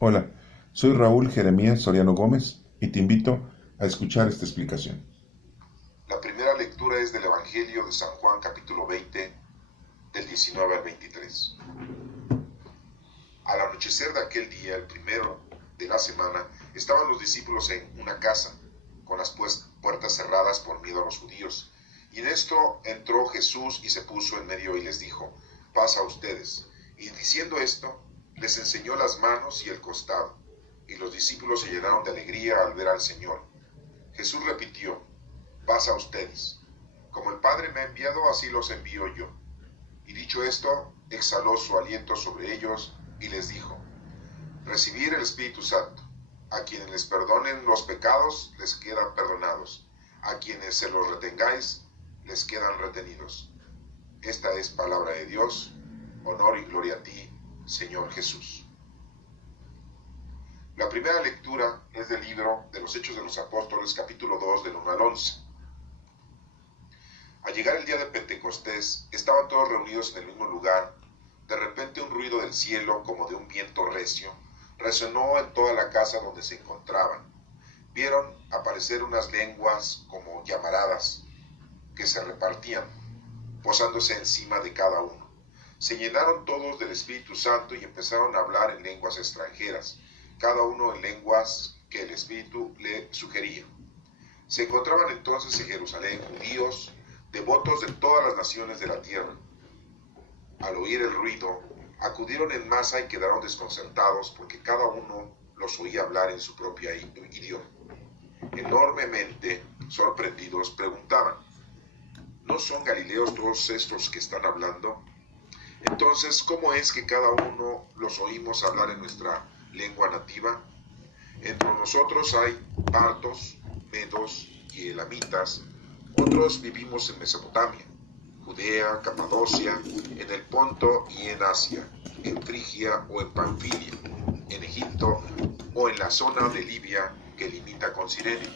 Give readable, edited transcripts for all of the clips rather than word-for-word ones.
Hola, soy Raúl Jeremías Soriano Gómez y te invito a escuchar esta explicación. La primera lectura es del Evangelio de San Juan capítulo 20, del 19 al 23. Al anochecer de aquel día, el primero de la semana, estaban los discípulos en una casa, con las puertas cerradas por miedo a los judíos. Y en esto entró Jesús y se puso en medio y les dijo: paz a ustedes. Y diciendo esto, les enseñó las manos y el costado. Y los discípulos se llenaron de alegría al ver al Señor. Jesús repitió: paz a ustedes. Como el Padre me ha enviado, así los envío yo. Y dicho esto, exhaló su aliento sobre ellos y les dijo: recibid el Espíritu Santo. A quienes les perdonen los pecados, les quedan perdonados. A quienes se los retengáis, les quedan retenidos. Esta es palabra de Dios. Honor y gloria a ti, Señor Jesús. La primera lectura es del libro de los Hechos de los Apóstoles, capítulo 2, del 1 al 11. Al llegar el día de Pentecostés, estaban todos reunidos en el mismo lugar. De repente un ruido del cielo, como de un viento recio, resonó en toda la casa donde se encontraban. Vieron aparecer unas lenguas como llamaradas, que se repartían, posándose encima de cada uno. Se llenaron todos del Espíritu Santo y empezaron a hablar en lenguas extranjeras, cada uno en lenguas que el Espíritu le sugería. Se encontraban entonces en Jerusalén judíos, devotos de todas las naciones de la tierra. Al oír el ruido, acudieron en masa y quedaron desconcertados porque cada uno los oía hablar en su propio idioma. Enormemente sorprendidos preguntaban: ¿no son galileos todos estos que están hablando? Entonces, ¿cómo es que cada uno los oímos hablar en nuestra lengua nativa? Entre nosotros hay partos, medos y elamitas. Otros vivimos en Mesopotamia, Judea, Capadocia, en el Ponto y en Asia, en Frigia o en Panfilia, en Egipto o en la zona de Libia que limita con Cirene.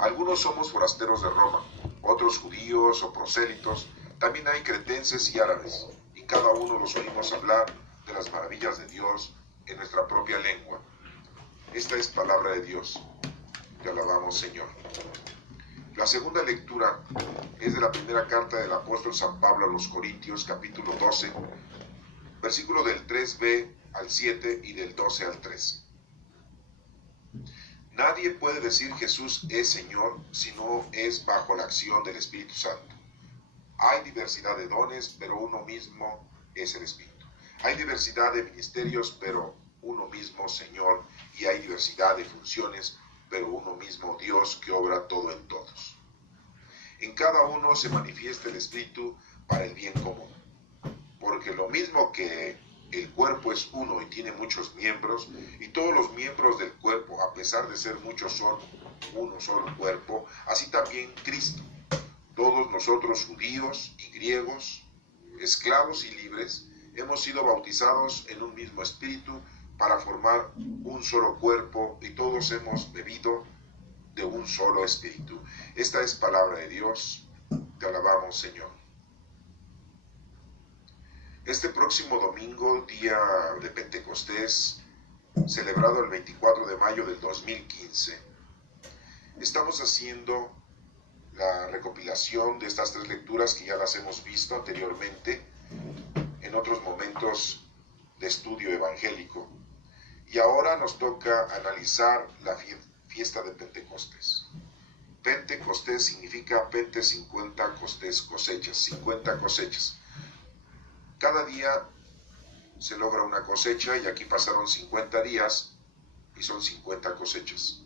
Algunos somos forasteros de Roma, otros judíos o prosélitos, también hay cretenses y árabes, y cada uno los oímos hablar de las maravillas de Dios en nuestra propia lengua. Esta es palabra de Dios. Te alabamos, Señor. La segunda lectura es de la primera carta del apóstol San Pablo a los Corintios, capítulo 12, versículo del 3b al 7 y del 12 al 13. Nadie puede decir Jesús es Señor si no es bajo la acción del Espíritu Santo. Hay diversidad de dones, pero uno mismo es el Espíritu. Hay diversidad de ministerios, pero uno mismo Señor. Y hay diversidad de funciones, pero uno mismo Dios que obra todo en todos. En cada uno se manifiesta el Espíritu para el bien común. Porque lo mismo que el cuerpo es uno y tiene muchos miembros, y todos los miembros del cuerpo, a pesar de ser muchos, son uno solo cuerpo, así también Cristo. Todos nosotros, judíos y griegos, esclavos y libres, hemos sido bautizados en un mismo espíritu para formar un solo cuerpo, y todos hemos bebido de un solo espíritu. Esta es palabra de Dios. Te alabamos, Señor. Este próximo domingo, día de Pentecostés, celebrado el 24 de mayo del 2015, estamos haciendo la recopilación de estas tres lecturas que ya las hemos visto anteriormente en otros momentos de estudio evangélico. Y ahora nos toca analizar la fiesta de Pentecostés. Pentecostés significa Pente 50, Costés cosechas, 50 cosechas. Cada día se logra una cosecha y aquí pasaron 50 días y son 50 cosechas.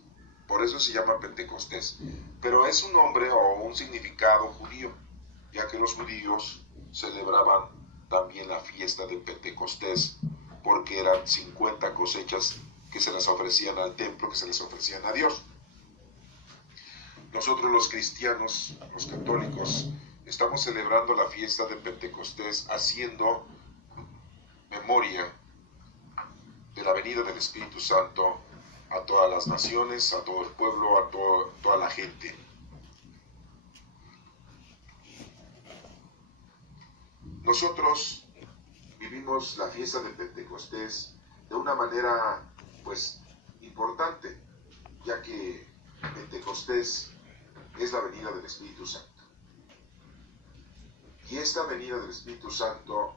Por eso se llama Pentecostés. Pero es un nombre o un significado judío, ya que los judíos celebraban también la fiesta de Pentecostés, porque eran 50 cosechas que se les ofrecían al templo, que se les ofrecían a Dios. Nosotros los cristianos, los católicos, estamos celebrando la fiesta de Pentecostés haciendo memoria de la venida del Espíritu Santo a todas las naciones, a todo el pueblo, a toda la gente. Nosotros vivimos la fiesta de Pentecostés de una manera pues importante, ya que Pentecostés es la venida del Espíritu Santo. Y esta venida del Espíritu Santo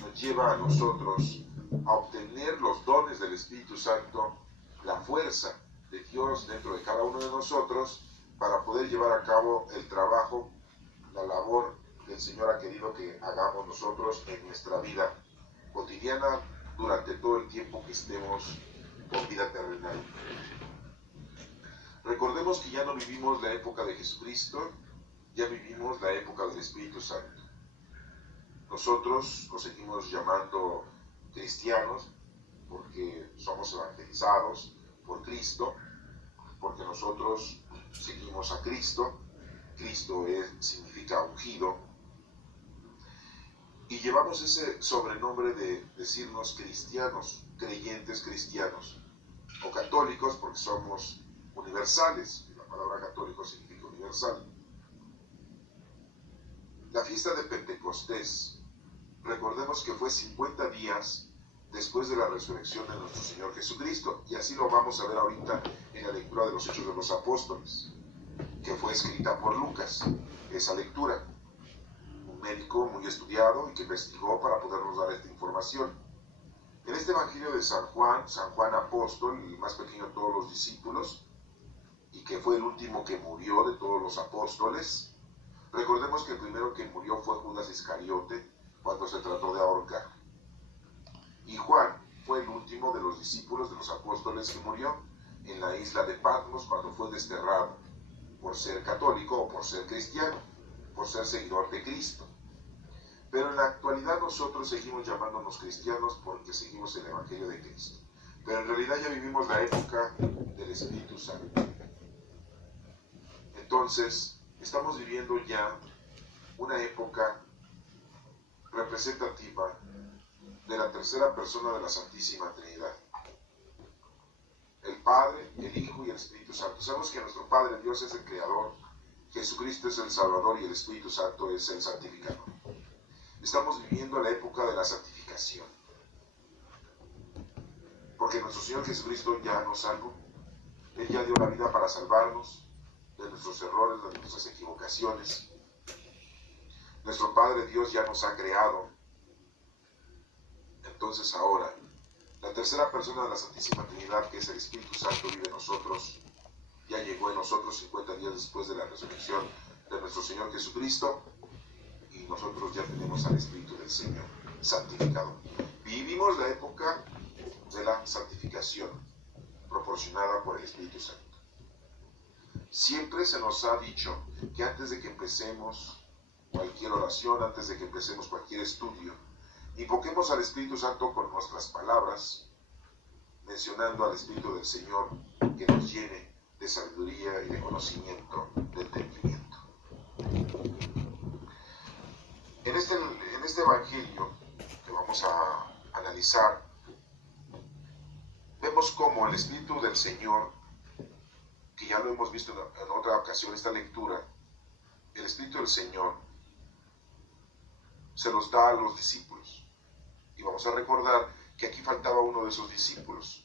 nos lleva a nosotros a obtener los dones del Espíritu Santo, la fuerza de Dios dentro de cada uno de nosotros para poder llevar a cabo el trabajo, la labor que el Señor ha querido que hagamos nosotros en nuestra vida cotidiana durante todo el tiempo que estemos con vida terrenal. Recordemos que ya no vivimos la época de Jesucristo, ya vivimos la época del Espíritu Santo. Nosotros nos seguimos llamando cristianos porque somos evangelizados por Cristo, porque nosotros seguimos a Cristo. Cristo significa ungido. Y llevamos ese sobrenombre de decirnos cristianos, creyentes cristianos, o católicos porque somos universales. La palabra católico significa universal. La fiesta de Pentecostés, recordemos que fue 50 días después de la resurrección de nuestro Señor Jesucristo, y así lo vamos a ver ahorita en la lectura de los Hechos de los Apóstoles, que fue escrita por Lucas, esa lectura, un médico muy estudiado y que investigó para podernos dar esta información. En este Evangelio de San Juan apóstol, el más pequeño de todos los discípulos, y que fue el último que murió de todos los apóstoles, recordemos que el primero que murió fue Judas Iscariote cuando se trató de ahorcar. Y Juan fue el último de los discípulos de los apóstoles que murió en la isla de Patmos cuando fue desterrado por ser católico o por ser cristiano, por ser seguidor de Cristo. Pero en la actualidad nosotros seguimos llamándonos cristianos porque seguimos el Evangelio de Cristo. Pero en realidad ya vivimos la época del Espíritu Santo. Entonces, estamos viviendo ya una época representativa de la tercera persona de la Santísima Trinidad. El Padre, el Hijo y el Espíritu Santo. Sabemos que nuestro Padre Dios es el Creador, Jesucristo es el Salvador y el Espíritu Santo es el Santificador. Estamos viviendo la época de la santificación. Porque nuestro Señor Jesucristo ya nos salvó. Él ya dio la vida para salvarnos de nuestros errores, de nuestras equivocaciones. Nuestro Padre Dios ya nos ha creado. Entonces ahora, la tercera persona de la Santísima Trinidad, que es el Espíritu Santo, vive en nosotros. Ya llegó en nosotros 50 días después de la resurrección de nuestro Señor Jesucristo. Y nosotros ya tenemos al Espíritu del Señor santificado. Vivimos la época de la santificación proporcionada por el Espíritu Santo. Siempre se nos ha dicho que antes de que empecemos cualquier oración, antes de que empecemos cualquier estudio, invoquemos al Espíritu Santo con nuestras palabras, mencionando al Espíritu del Señor que nos llene de sabiduría y de conocimiento, de entendimiento. En este Evangelio que vamos a analizar, vemos cómo el Espíritu del Señor, que ya lo hemos visto en otra ocasión, esta lectura, el Espíritu del Señor se los da a los discípulos. Y vamos a recordar que aquí faltaba uno de esos discípulos.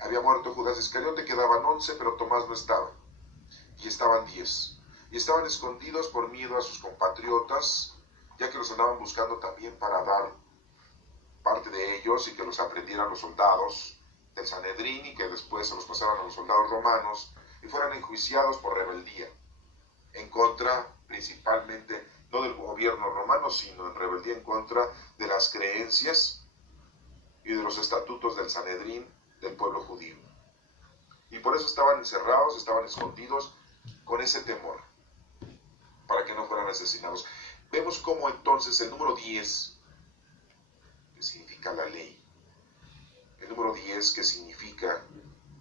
Había muerto Judas Iscariote, quedaban 11, pero Tomás no estaba. Y estaban 10. Y estaban escondidos por miedo a sus compatriotas, ya que los andaban buscando también para dar parte de ellos y que los aprendieran los soldados del Sanedrín y que después se los pasaran a los soldados romanos y fueran enjuiciados por rebeldía, en contra principalmente, no del gobierno romano, sino en rebeldía en contra de las creencias y de los estatutos del Sanedrín del pueblo judío. Y por eso estaban encerrados, estaban escondidos con ese temor, para que no fueran asesinados. Vemos cómo entonces el número 10, que significa la ley, el número 10, que significa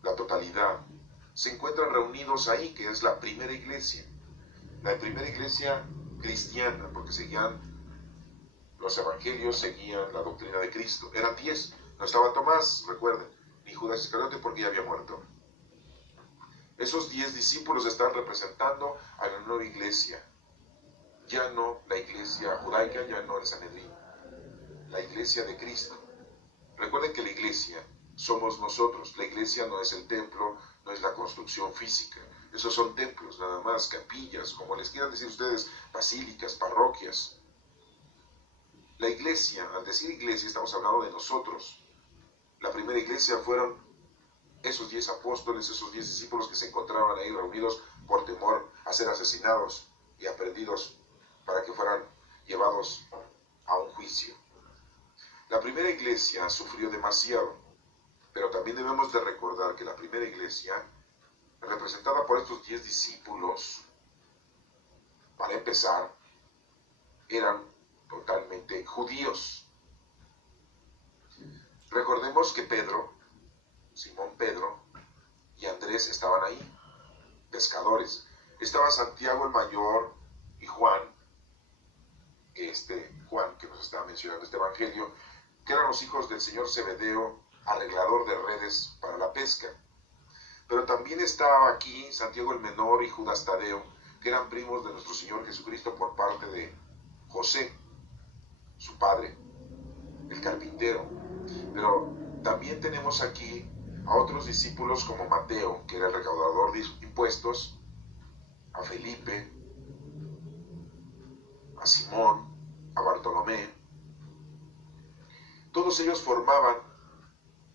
la totalidad, se encuentran reunidos ahí, que es la primera iglesia cristiana, porque seguían los evangelios, seguían la doctrina de Cristo. Eran 10, no estaba Tomás, recuerden, ni Judas Iscariote porque ya había muerto. Esos 10 discípulos están representando a la nueva iglesia, ya no la iglesia judaica, ya no el Sanedrín, la iglesia de Cristo. Recuerden que la iglesia somos nosotros. La iglesia no es el templo, no es la construcción física. Esos son templos, nada más, capillas, como les quieran decir ustedes, basílicas, parroquias. La iglesia, al decir iglesia, estamos hablando de nosotros. La primera iglesia fueron esos 10 apóstoles, esos 10 discípulos que se encontraban ahí reunidos por temor a ser asesinados y aprehendidos para que fueran llevados a un juicio. La primera iglesia sufrió demasiado, pero también debemos de recordar que la primera iglesia, representada por estos 10 discípulos, para empezar, eran totalmente judíos. Recordemos que Pedro, Simón Pedro y Andrés estaban ahí, pescadores. Estaba Santiago el mayor y Juan, Juan que nos estaba mencionando este evangelio, que eran los hijos del señor Zebedeo, arreglador de redes para la pesca. Pero también estaba aquí Santiago el menor y Judas Tadeo, que eran primos de nuestro Señor Jesucristo por parte de José, su padre, el carpintero. Pero también tenemos aquí a otros discípulos como Mateo, que era el recaudador de impuestos, a Felipe, a Simón, a Bartolomé. Todos ellos formaban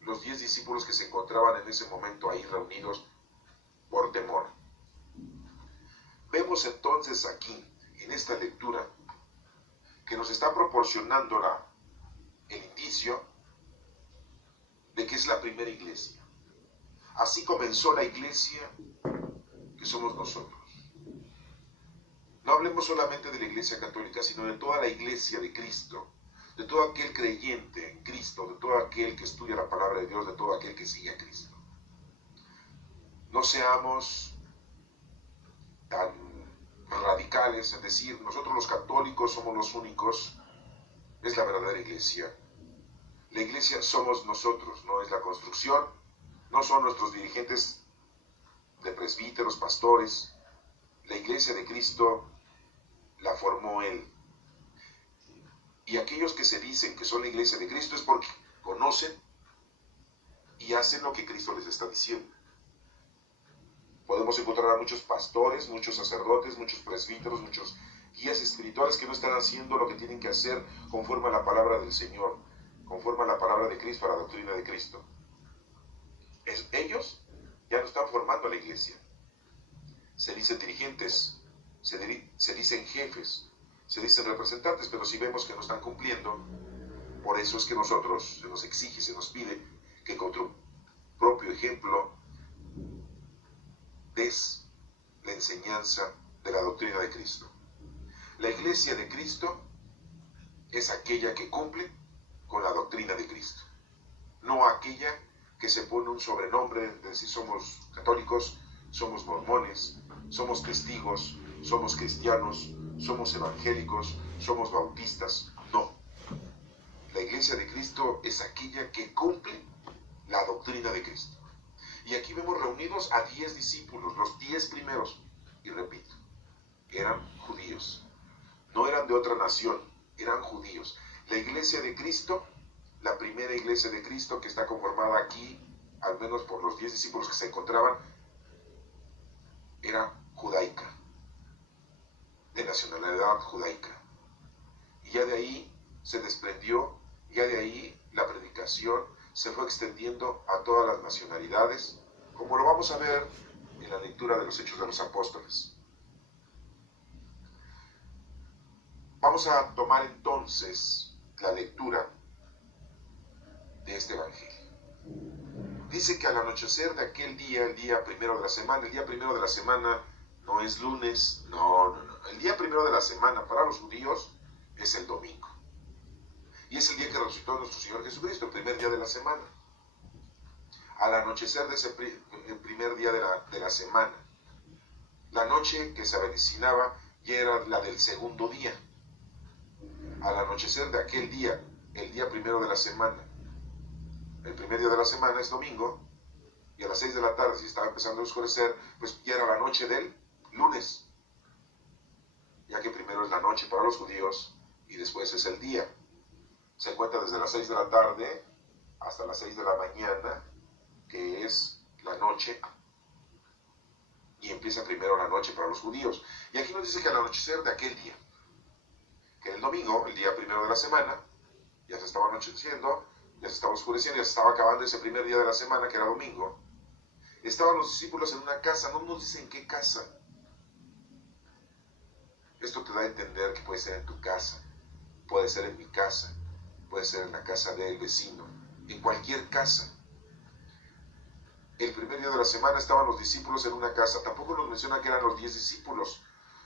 los 10 discípulos que se encontraban en ese momento ahí reunidos por temor. Vemos entonces aquí, en esta lectura, que nos está proporcionando el indicio de que es la primera iglesia. Así comenzó la iglesia que somos nosotros. No hablemos solamente de la iglesia católica, sino de toda la iglesia de Cristo, de todo aquel creyente en Cristo, de todo aquel que estudia la palabra de Dios, de todo aquel que sigue a Cristo. No seamos tan radicales en decir, nosotros los católicos somos los únicos. Es la verdadera iglesia. La iglesia somos nosotros, no es la construcción, no son nuestros dirigentes de presbíteros, pastores. La iglesia de Cristo la formó Él. Y aquellos que se dicen que son la iglesia de Cristo es porque conocen y hacen lo que Cristo les está diciendo. Podemos encontrar a muchos pastores, muchos sacerdotes, muchos presbíteros, muchos guías espirituales que no están haciendo lo que tienen que hacer conforme a la palabra del Señor, conforme a la palabra de Cristo, a la doctrina de Cristo. Ellos ya no están formando la iglesia. Se dicen dirigentes, se dicen jefes, se dicen representantes, pero si vemos que no están cumpliendo, por eso es que nosotros se nos exige, se nos pide que con tu propio ejemplo des la enseñanza de la doctrina de Cristo. La iglesia de Cristo es aquella que cumple con la doctrina de Cristo, no aquella que se pone un sobrenombre de decir somos católicos, somos mormones, somos testigos, somos cristianos, somos evangélicos, somos bautistas. No. La iglesia de Cristo es aquella que cumple la doctrina de Cristo. Y aquí vemos reunidos a 10 discípulos, los 10 primeros. Y repito, eran judíos. No eran de otra nación, eran judíos. La iglesia de Cristo, la primera iglesia de Cristo que está conformada aquí, al menos por los 10 discípulos que se encontraban, era judaica, de nacionalidad judaica. Y ya de ahí se desprendió, ya de ahí la predicación se fue extendiendo a todas las nacionalidades, como lo vamos a ver en la lectura de los Hechos de los Apóstoles. Vamos a tomar entonces la lectura de este evangelio. Dice que al anochecer de aquel día, el día primero de la semana, el día primero de la semana no es lunes, no. El día primero de la semana para los judíos es el domingo. Y es el día que resucitó nuestro Señor Jesucristo, el primer día de la semana. Al anochecer de ese el primer día de la semana, la noche que se avecinaba ya era la del segundo día. Al anochecer de aquel día, el día primero de la semana, el primer día de la semana es domingo, y a las 6 de la tarde, si estaba empezando a oscurecer, pues ya era la noche del lunes, ya que primero es la noche para los judíos y después es el día. Se cuenta desde las 6 de la tarde hasta las 6 de la mañana, que es la noche, y empieza primero la noche para los judíos. Y aquí nos dice que al anochecer de aquel día, que el domingo, el día primero de la semana, ya se estaba anocheciendo, ya se estaba oscureciendo, ya se estaba acabando ese primer día de la semana, que era domingo. Estaban los discípulos en una casa, no nos dicen qué casa. Esto te da a entender que puede ser en tu casa, puede ser en mi casa, puede ser en la casa del vecino, en cualquier casa. El primer día de la semana estaban los discípulos en una casa. Tampoco nos menciona que eran los 10 discípulos,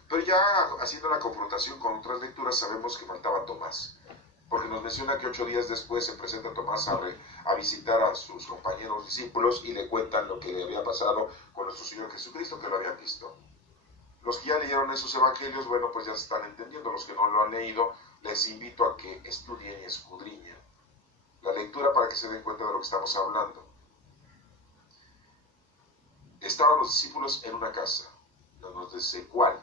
pero ya haciendo la confrontación con otras lecturas sabemos que faltaba Tomás, porque nos menciona que 8 días después se presenta Tomás a visitar a sus compañeros discípulos y le cuentan lo que le había pasado con nuestro Señor Jesucristo, que lo habían visto. Los que ya leyeron esos evangelios, bueno, pues ya se están entendiendo. Los que no lo han leído, les invito a que estudien y escudriñen la lectura para que se den cuenta de lo que estamos hablando. Estaban los discípulos en una casa, no nos dice cuál,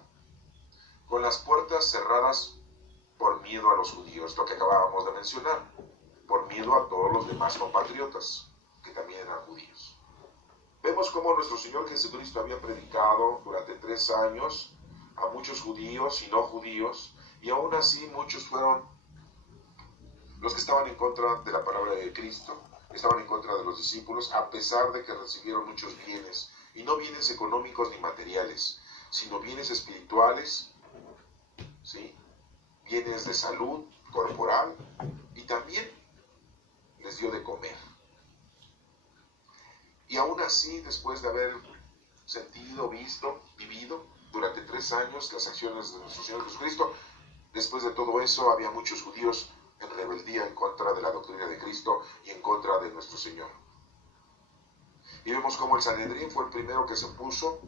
con las puertas cerradas por miedo a los judíos, lo que acabábamos de mencionar, por miedo a todos los demás compatriotas, que también eran judíos. Vemos cómo nuestro Señor Jesucristo había predicado durante 3 años a muchos judíos y no judíos, y aún así muchos fueron los que estaban en contra de la palabra de Cristo, estaban en contra de los discípulos, a pesar de que recibieron muchos bienes, y no bienes económicos ni materiales, sino bienes espirituales, ¿sí? Bienes de salud corporal, y también les dio de comer. Y aún así, después de haber sentido, visto, vivido durante 3 años las acciones de nuestro Señor Jesucristo, después de todo eso había muchos judíos en rebeldía en contra de la doctrina de Cristo y en contra de nuestro Señor. Y vemos cómo el Sanedrín fue el primero que se opuso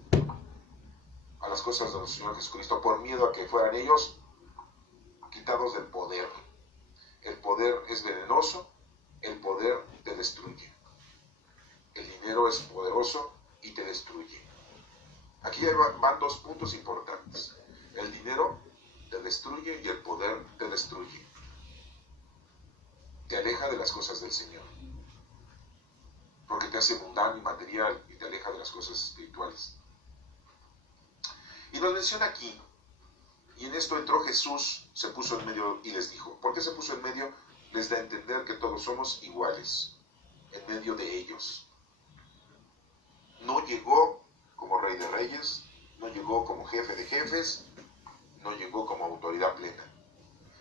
a las cosas de nuestro Señor Jesucristo por miedo a que fueran ellos quitados del poder. El poder es venenoso, el poder te destruye. El dinero es poderoso y te destruye. Aquí van 2 puntos importantes. El dinero te destruye y el poder te destruye. Te aleja de las cosas del Señor, porque te hace mundano y material y te aleja de las cosas espirituales. Y nos menciona aquí, y en esto entró Jesús, se puso en medio y les dijo. ¿Por qué se puso en medio? Les da a entender que todos somos iguales en medio de ellos. No llegó como rey de reyes, no llegó como jefe de jefes, no llegó como autoridad plena.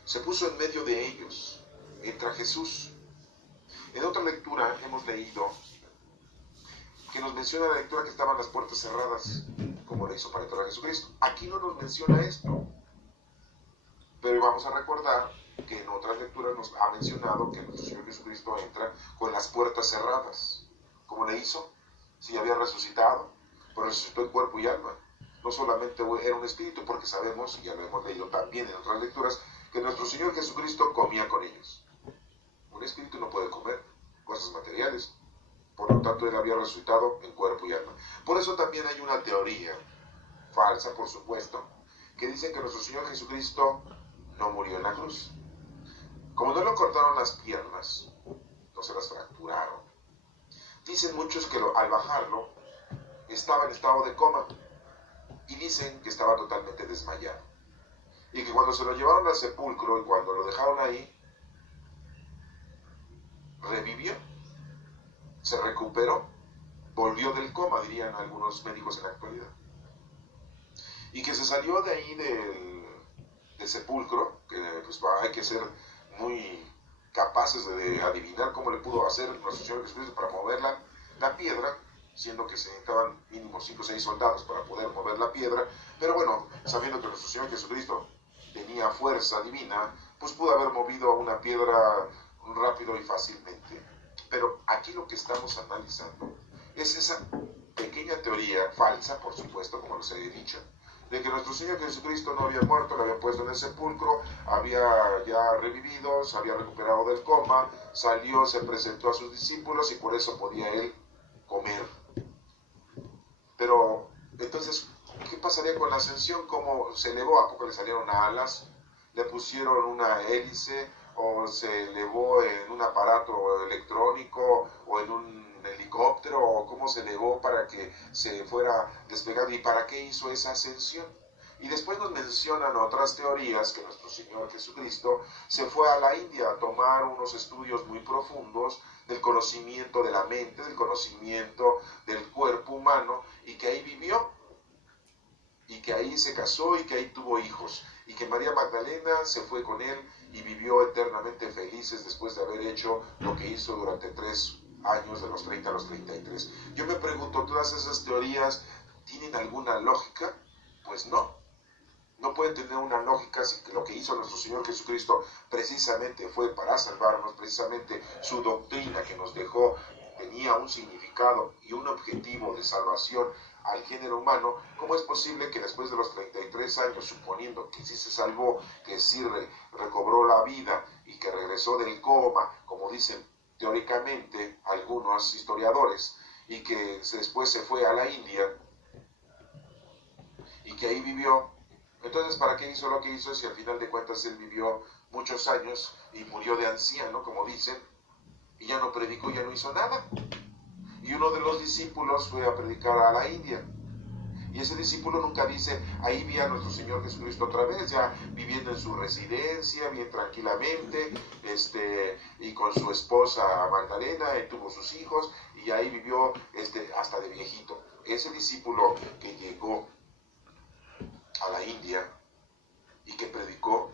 Se puso en medio de ellos. Entra Jesús. En otra lectura hemos leído que nos menciona la lectura que estaban las puertas cerradas, como le hizo para entrar a Jesucristo. Aquí no nos menciona esto, pero vamos a recordar que en otras lecturas nos ha mencionado que nuestro Señor Jesucristo entra con las puertas cerradas. ¿Cómo le hizo? Si había resucitado, pero resucitó en cuerpo y alma. No solamente era un espíritu, porque sabemos, y ya lo hemos leído también en otras lecturas, que nuestro Señor Jesucristo comía con ellos. Un espíritu no puede comer cosas materiales, por lo tanto él había resucitado en cuerpo y alma. Por eso también hay una teoría, falsa por supuesto, que dice que nuestro Señor Jesucristo no murió en la cruz. Como no le cortaron las piernas, no se las fracturaron. Dicen muchos que al bajarlo estaba en estado de coma, y dicen que estaba totalmente desmayado, y que cuando se lo llevaron al sepulcro y cuando lo dejaron ahí, revivió, se recuperó, volvió del coma, dirían algunos médicos en la actualidad, y que se salió de ahí del sepulcro, que pues hay que ser muy capaces de adivinar cómo le pudo hacer nuestro Señor Jesucristo para mover la piedra, siendo que se necesitaban mínimo 5 o 6 soldados para poder mover la piedra, pero bueno, sabiendo que nuestro Señor Jesucristo tenía fuerza divina, pues pudo haber movido una piedra rápido y fácilmente. Pero aquí lo que estamos analizando es esa pequeña teoría, falsa por supuesto, como les he dicho, de que nuestro Señor Jesucristo no había muerto, lo había puesto en el sepulcro, había ya revivido, se había recuperado del coma, salió, se presentó a sus discípulos y por eso podía él comer. Pero entonces, ¿qué pasaría con la ascensión? ¿Cómo se elevó? ¿A poco le salieron alas? ¿Le pusieron una hélice? o se elevó en un aparato electrónico o en un helicóptero, o cómo se elevó para que se fuera despegando y para qué hizo esa ascensión. Y después nos mencionan otras teorías que nuestro Señor Jesucristo se fue a la India a tomar unos estudios muy profundos del conocimiento de la mente, del conocimiento del cuerpo humano, y que ahí vivió, y que ahí se casó y que ahí tuvo hijos, y que María Magdalena se fue con él y vivió eternamente felices después de haber hecho lo que hizo durante 3 años, de los 30 a los 33. Yo me pregunto, ¿todas esas teorías tienen alguna lógica? Pues no. No pueden tener una lógica si lo que hizo nuestro Señor Jesucristo precisamente fue para salvarnos, precisamente su doctrina que nos dejó tenía un significado y un objetivo de salvación al género humano. ¿Cómo es posible que después de los 33 años, suponiendo que sí se salvó, que sí recobró la vida y que regresó del coma, como dicen teóricamente algunos historiadores, y que después se fue a la India y que ahí vivió? Entonces, ¿para qué hizo lo que hizo si al final de cuentas él vivió muchos años y murió de anciano, como dicen, y ya no predicó, ya no hizo nada? Y uno de los discípulos fue a predicar a la India. Y ese discípulo nunca dice, ahí vi a nuestro Señor Jesucristo otra vez, ya viviendo en su residencia, bien tranquilamente, y con su esposa Magdalena, y tuvo sus hijos, y ahí vivió hasta de viejito. Ese discípulo que llegó a la India y que predicó,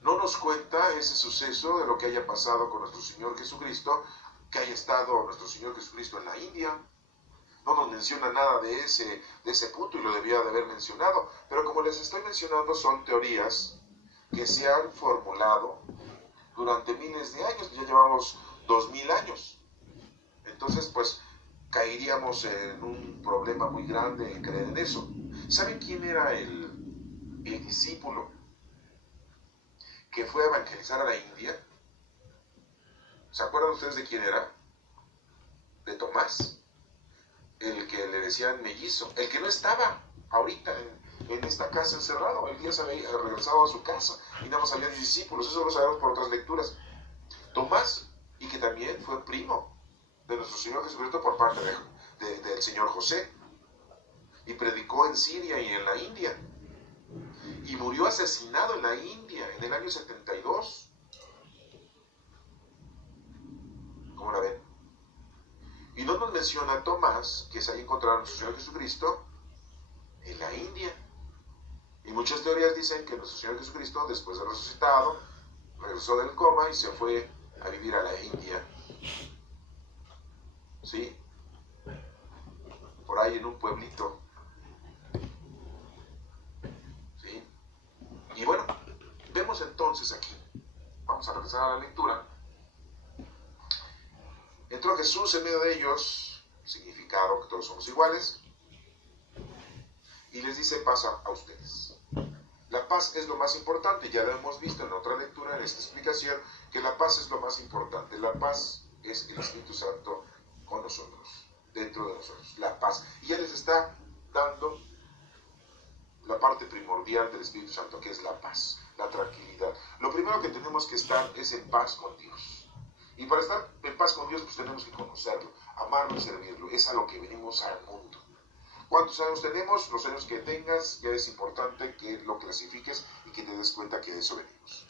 no nos cuenta ese suceso de lo que haya pasado con nuestro Señor Jesucristo, que haya estado nuestro Señor Jesucristo en la India. No nos menciona nada de ese punto, y lo debía de haber mencionado. Pero como les estoy mencionando, son teorías que se han formulado durante miles de años. Ya llevamos 2000 años. Entonces, pues, caeríamos en un problema muy grande en creer en eso. ¿Saben quién era el discípulo que fue a evangelizar a la India? ¿Se acuerdan ustedes de quién era? De Tomás, el que le decían mellizo, el que no estaba ahorita en esta casa encerrado. El día se había regresado a su casa y nada más había discípulos. Eso lo sabemos por otras lecturas. Tomás, y que también fue primo de nuestro Señor Jesucristo por parte del señor José, y predicó en Siria y en la India, y murió asesinado en la India en el año 72. ¿Cómo la ven? Y no nos menciona Tomás que se haya encontrado a nuestro Señor Jesucristo en la India. Y muchas teorías dicen que nuestro Señor Jesucristo, después de resucitado, regresó del coma y se fue a vivir a la India. ¿Sí? Por ahí en un pueblito. ¿Sí? Y bueno, vemos entonces aquí, vamos a regresar a la lectura. Entró Jesús en medio de ellos, significado que todos somos iguales, y les dice: paz a ustedes. La paz es lo más importante. Ya lo hemos visto en otra lectura, en esta explicación, que la paz es lo más importante. La paz es el Espíritu Santo con nosotros, dentro de nosotros, la paz. Y ya les está dando la parte primordial del Espíritu Santo, que es la paz, la tranquilidad. Lo primero que tenemos que estar es en paz con Dios. Y para estar en paz con Dios, pues tenemos que conocerlo, amarlo y servirlo. Es a lo que venimos al mundo. ¿Cuántos años tenemos? Los años que tengas, ya es importante que lo clasifiques y que te des cuenta que de eso venimos.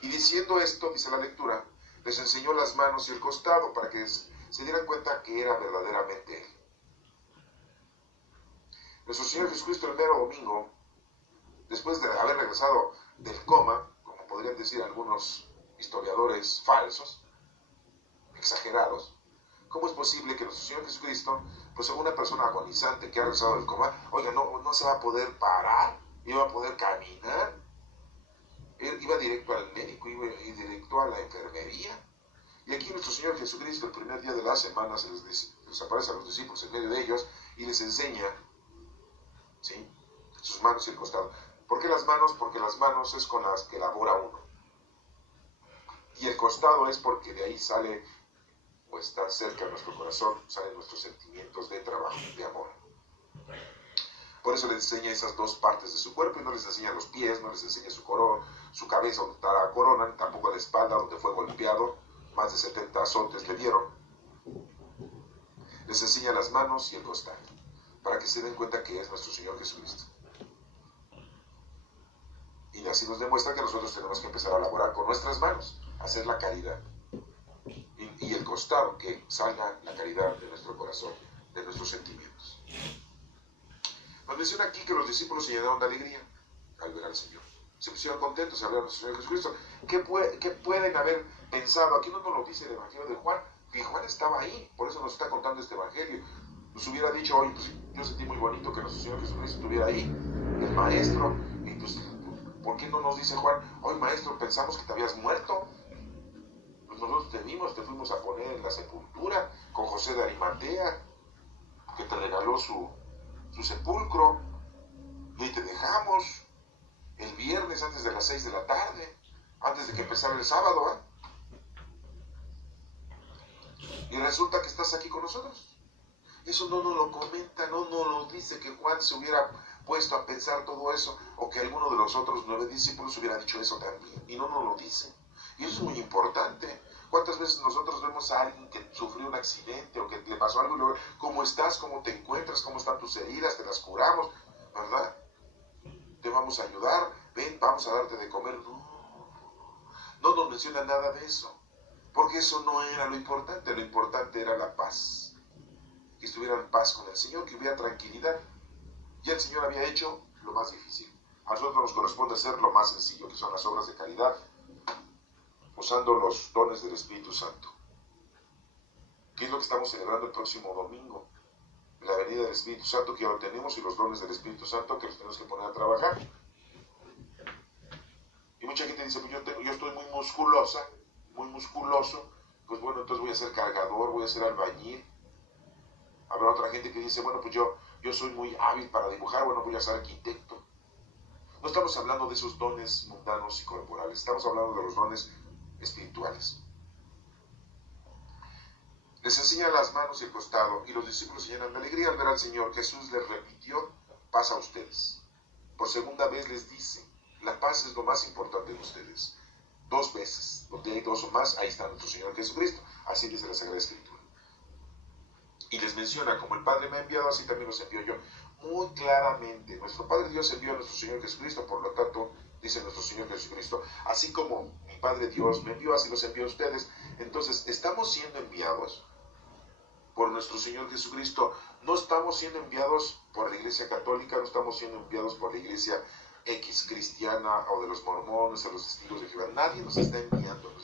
Y diciendo esto, dice la lectura, les enseñó las manos y el costado para que se dieran cuenta que era verdaderamente Él. Nuestro Señor Jesucristo el mero domingo, después de haber regresado del coma, como podrían decir algunos historiadores falsos, exagerados, ¿cómo es posible que nuestro Señor Jesucristo, pues una persona agonizante que ha regresado del coma, oiga, no se va a poder parar, no va a poder caminar? Él iba directo al médico, iba directo a la enfermería. Y aquí nuestro Señor Jesucristo, el primer día de la semana, se les aparece a los discípulos en medio de ellos y les enseña, ¿sí?, sus manos y el costado. ¿Por qué las manos? Porque las manos es con las que labora uno. Y el costado es porque de ahí sale, o está cerca de nuestro corazón, salen nuestros sentimientos de trabajo, de amor. Por eso les enseña esas dos partes de su cuerpo y no les enseña los pies, no les enseña su cabeza donde está la corona, tampoco la espalda donde fue golpeado, más de 70 azotes le dieron. Les enseña las manos y el costado, para que se den cuenta que es nuestro Señor Jesucristo. Y así nos demuestra que nosotros tenemos que empezar a laborar con nuestras manos, hacer la caridad. Y el costado, que salga la caridad de nuestro corazón, de nuestros sentimientos. Nos menciona aquí que los discípulos se llenaron de alegría al ver al Señor. Se pusieron contentos al ver al Señor Jesucristo. ¿Qué pueden haber pensado? Aquí no nos lo dice el Evangelio de Juan, que Juan estaba ahí, por eso nos está contando este Evangelio. Nos hubiera dicho, oye, pues yo sentí muy bonito que nuestro Señor Jesucristo estuviera ahí, el Maestro, y pues, ¿por qué no nos dice Juan, oye Maestro, pensamos que te habías muerto? Pues nosotros te vimos, te fuimos a poner en la sepultura con José de Arimatea, que te regaló su sepulcro, y te dejamos el viernes antes de las 6 de la tarde, antes de que empezara el sábado, y resulta que estás aquí con nosotros. Eso no nos lo comenta, no nos lo dice que Juan se hubiera puesto a pensar todo eso, o que alguno de los otros 9 discípulos hubiera dicho eso también, y no nos lo dice. Y eso es muy importante. ¿Cuántas veces nosotros vemos a alguien que sufrió un accidente o que le pasó algo y luego, ¿cómo estás? ¿Cómo te encuentras? ¿Cómo están tus heridas? ¿Te las curamos? ¿Verdad? Te vamos a ayudar, ven, vamos a darte de comer. No nos menciona nada de eso, porque eso no era lo importante era la paz. Que estuviera en paz con el Señor, que hubiera tranquilidad. Ya el Señor había hecho lo más difícil. A nosotros nos corresponde hacer lo más sencillo, que son las obras de caridad, usando los dones del Espíritu Santo. ¿Qué es lo que estamos celebrando el próximo domingo? La venida del Espíritu Santo, que ya lo tenemos, y los dones del Espíritu Santo, que los tenemos que poner a trabajar. Y mucha gente dice, pues yo estoy muy musculoso, pues bueno, entonces voy a ser cargador, voy a ser albañil. Habrá otra gente que dice, bueno, pues yo soy muy hábil para dibujar, bueno, voy a ser arquitecto. No estamos hablando de esos dones mundanos y corporales, estamos hablando de los dones espirituales. Les enseña las manos y el costado, y los discípulos se llenan de alegría al ver al Señor. Jesús les repitió, paz a ustedes. Por segunda vez les dice, la paz es lo más importante en ustedes. 2 veces, donde hay 2 o más, ahí está nuestro Señor Jesucristo. Así dice la Sagrada Escritura. Y les menciona, como el Padre me ha enviado, así también los envío yo. Muy claramente, nuestro Padre Dios envió a nuestro Señor Jesucristo, por lo tanto, dice nuestro Señor Jesucristo, así como mi Padre Dios me envió, así los envió a ustedes. Entonces, estamos siendo enviados por nuestro Señor Jesucristo. No estamos siendo enviados por la Iglesia Católica, no estamos siendo enviados por la Iglesia X cristiana o de los mormones o los testigos de Jehová. Nadie nos está enviando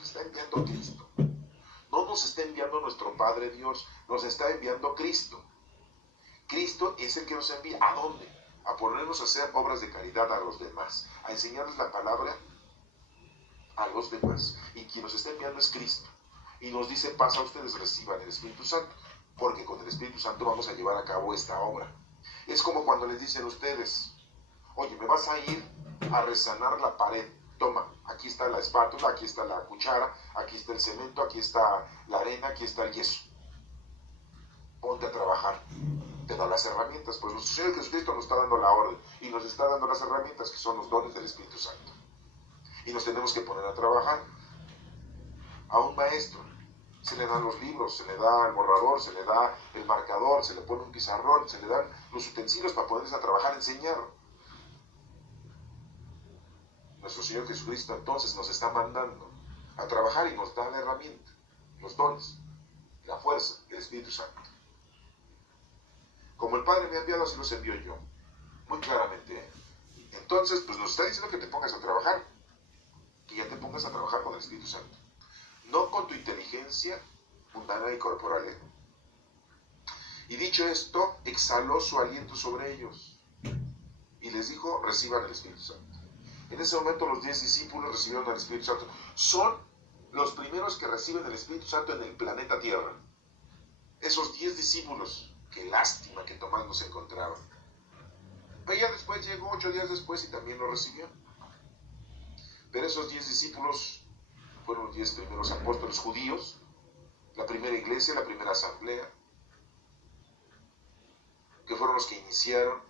Cristo. No nos está enviando nuestro Padre Dios, nos está enviando Cristo. Cristo es el que nos envía. ¿A dónde? A ponernos a hacer obras de caridad a los demás, a enseñarles la palabra a los demás. Y quien nos está enviando es Cristo. Y nos dice, paz a ustedes, reciban el Espíritu Santo, porque con el Espíritu Santo vamos a llevar a cabo esta obra. Es como cuando les dicen ustedes, oye, me vas a ir a resanar la pared. Toma, aquí está la espátula, aquí está la cuchara, aquí está el cemento, aquí está la arena, aquí está el yeso. Ponte a trabajar. Te da las herramientas. Pues nuestro Señor Jesucristo nos está dando la orden y nos está dando las herramientas, que son los dones del Espíritu Santo. Y nos tenemos que poner a trabajar. A un maestro se le dan los libros, se le da el borrador, se le da el marcador, se le pone un pizarrón, se le dan los utensilios para ponerse a trabajar, enseñar. Nuestro Señor Jesucristo entonces nos está mandando a trabajar y nos da la herramienta, los dones, la fuerza, el Espíritu Santo. Como el Padre me ha enviado, así los envío yo. Muy claramente. Entonces, pues nos está diciendo que te pongas a trabajar, que ya te pongas a trabajar con el Espíritu Santo. No con tu inteligencia mundana y corporal. Y dicho esto, exhaló su aliento sobre ellos y les dijo, reciban el Espíritu Santo. En ese momento los 10 discípulos recibieron el Espíritu Santo. Son los primeros que reciben el Espíritu Santo en el planeta Tierra. Esos 10 discípulos, qué lástima que Tomás no se encontraba. Pero ya después llegó 8 días después y también lo recibió. Pero esos 10 discípulos fueron los 10 primeros apóstoles judíos, la primera iglesia, la primera asamblea, que fueron los que iniciaron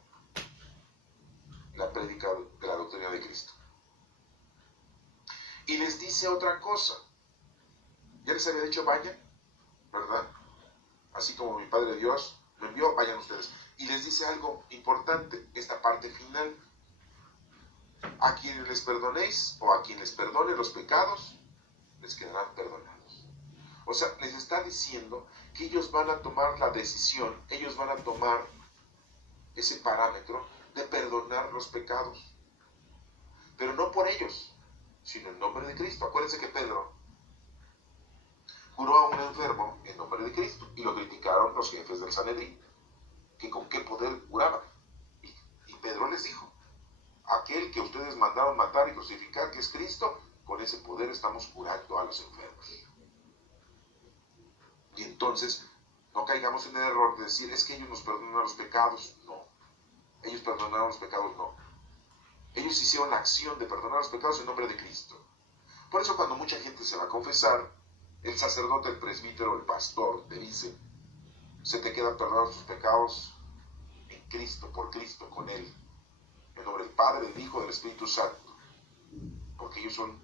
la prédica de la doctrina de Cristo. Y les dice otra cosa. Ya les había dicho, vayan, ¿verdad? Así como mi Padre Dios me envió, vayan ustedes. Y les dice algo importante, esta parte final. A quienes les perdonéis o a quien les perdone los pecados, les quedarán perdonados. O sea, les está diciendo que ellos van a tomar la decisión, ellos van a tomar ese parámetro de perdonar los pecados. Pero no por ellos, sino en nombre de Cristo. Acuérdense que Pedro curó a un enfermo en nombre de Cristo y lo criticaron los jefes del Sanedrín, que con qué poder curaba. Y Pedro les dijo, aquel que ustedes mandaron matar y crucificar, que es Cristo, con ese poder estamos curando a los enfermos. Y entonces, no caigamos en el error de decir, es que ellos nos perdonan los pecados. No, ellos perdonaron los pecados, no. Ellos hicieron la acción de perdonar los pecados en nombre de Cristo. Por eso cuando mucha gente se va a confesar, el sacerdote, el presbítero, el pastor, te dice, se te quedan perdonados tus pecados en Cristo, por Cristo, con Él. En nombre del Padre, del Hijo, del Espíritu Santo. Porque ellos son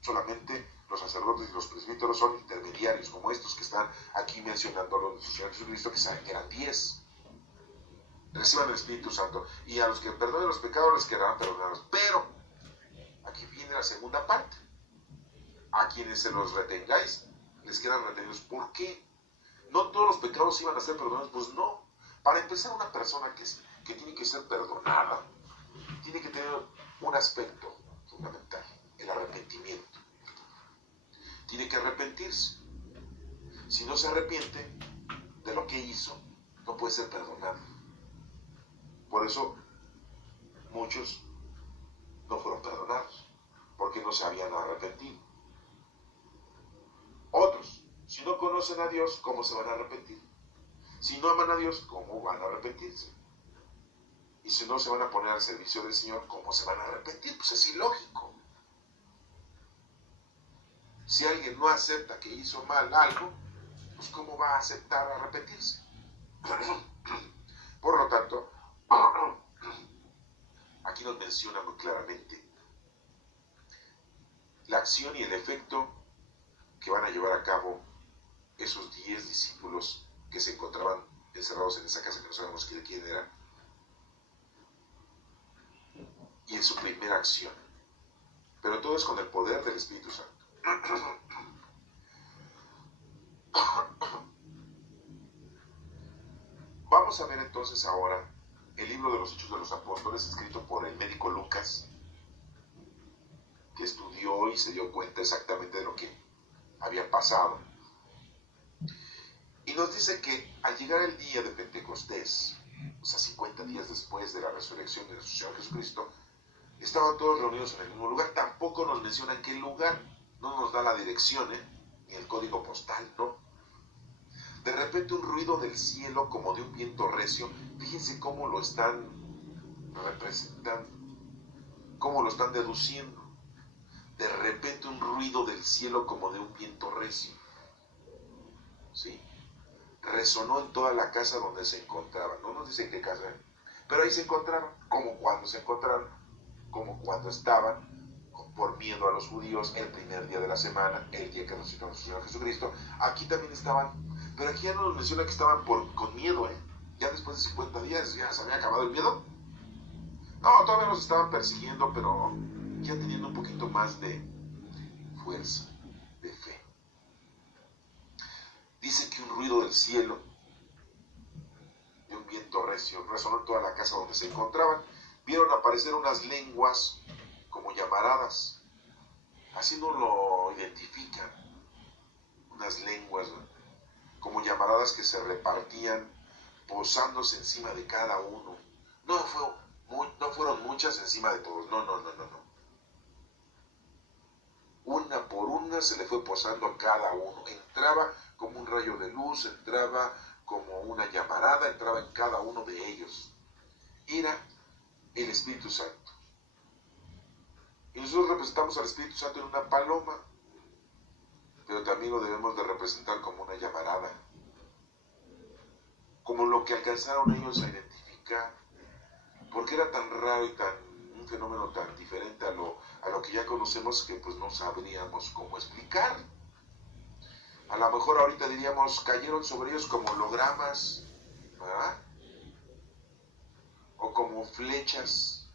solamente los sacerdotes y los presbíteros son intermediarios, como estos que están aquí mencionando a los Señor Jesucristo, que saben que eran 10. Reciban el Espíritu Santo. Y a los que perdonen los pecados les quedarán perdonados. Pero, aquí viene la segunda parte. A quienes se los retengáis, les quedan retenidos. ¿Por qué? ¿No todos los pecados iban a ser perdonados? Pues no. Para empezar, una persona que tiene que ser perdonada, tiene que tener un aspecto fundamental, el arrepentimiento. Tiene que arrepentirse. Si no se arrepiente de lo que hizo, no puede ser perdonado. Por eso, muchos no fueron perdonados, porque no se habían arrepentido. Otros, si no conocen a Dios, ¿cómo se van a arrepentir? Si no aman a Dios, ¿cómo van a arrepentirse? Y si no se van a poner al servicio del Señor, ¿cómo se van a arrepentir? Pues es ilógico. Si alguien no acepta que hizo mal algo, pues ¿cómo va a aceptar arrepentirse? Por lo tanto, aquí nos menciona muy claramente la acción y el efecto que van a llevar a cabo esos 10 discípulos que se encontraban encerrados en esa casa que no sabemos quién era, y en su primera acción. Pero todo es con el poder del Espíritu Santo. Vamos a ver entonces ahora el libro de los Hechos de los Apóstoles, escrito por el médico Lucas, que estudió y se dio cuenta exactamente de lo que había pasado. Y nos dice que al llegar el día de Pentecostés, o sea, 50 días después de la resurrección de nuestro Señor Jesucristo, estaban todos reunidos en el mismo lugar. Tampoco nos menciona qué lugar, no nos da la dirección, ni el código postal, ¿no? De repente un ruido del cielo como de un viento recio. Fíjense cómo lo están representando, cómo lo están deduciendo. De repente un ruido del cielo como de un viento recio. ¿Sí? Resonó en toda la casa donde se encontraban. No nos dicen qué casa, pero ahí se encontraban. Como cuando se encontraron, como cuando estaban por miedo a los judíos el primer día de la semana, el día que resucitó nuestro Señor Jesucristo. Aquí también estaban, pero aquí ya no nos menciona que estaban con miedo, ya después de 50 días ya se había acabado el miedo. No, todavía nos estaban persiguiendo, pero ya teniendo un poquito más de fuerza, de fe. Dice que un ruido del cielo, de un viento recio, resonó en toda la casa donde se encontraban. Vieron aparecer unas lenguas como llamaradas. Así no lo identifican. Unas lenguas, ¿no?, como llamaradas que se repartían, posándose encima de cada uno. No fueron muchas encima de todos. No. Una por una se le fue posando a cada uno. Entraba como un rayo de luz, entraba como una llamarada, entraba en cada uno de ellos. Era el Espíritu Santo. Y nosotros representamos al Espíritu Santo en una paloma, pero también lo debemos de representar como una llamarada, como lo que alcanzaron ellos a identificar. porque era tan raro y un fenómeno tan diferente a lo que ya conocemos que pues no sabríamos cómo explicar. A lo mejor ahorita diríamos, cayeron sobre ellos como hologramas, ¿verdad? O como flechas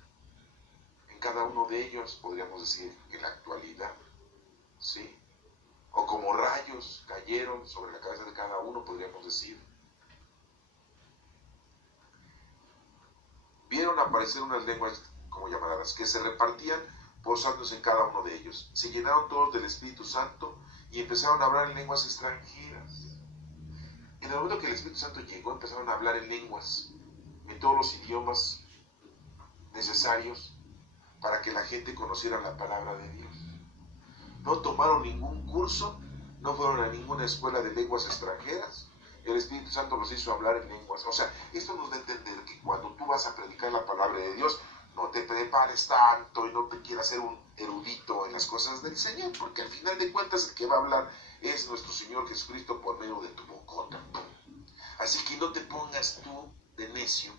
en cada uno de ellos, podríamos decir, en la actualidad, ¿sí? O como rayos cayeron sobre la cabeza de cada uno, podríamos decir. Vieron aparecer unas lenguas como llamaradas, que se repartían posándose en cada uno de ellos. Se llenaron todos del Espíritu Santo y empezaron a hablar en lenguas extranjeras. En el momento que el Espíritu Santo llegó, empezaron a hablar en lenguas, en todos los idiomas necesarios para que la gente conociera la palabra de Dios. No tomaron ningún curso, no fueron a ninguna escuela de lenguas extranjeras. El Espíritu Santo los hizo hablar en lenguas. O sea, esto nos da a entender que cuando tú vas a predicar la palabra de Dios, no te prepares tanto y no te quieras ser un erudito en las cosas del Señor, porque al final de cuentas el que va a hablar es nuestro Señor Jesucristo por medio de tu bocota. Así que no te pongas tú de necio,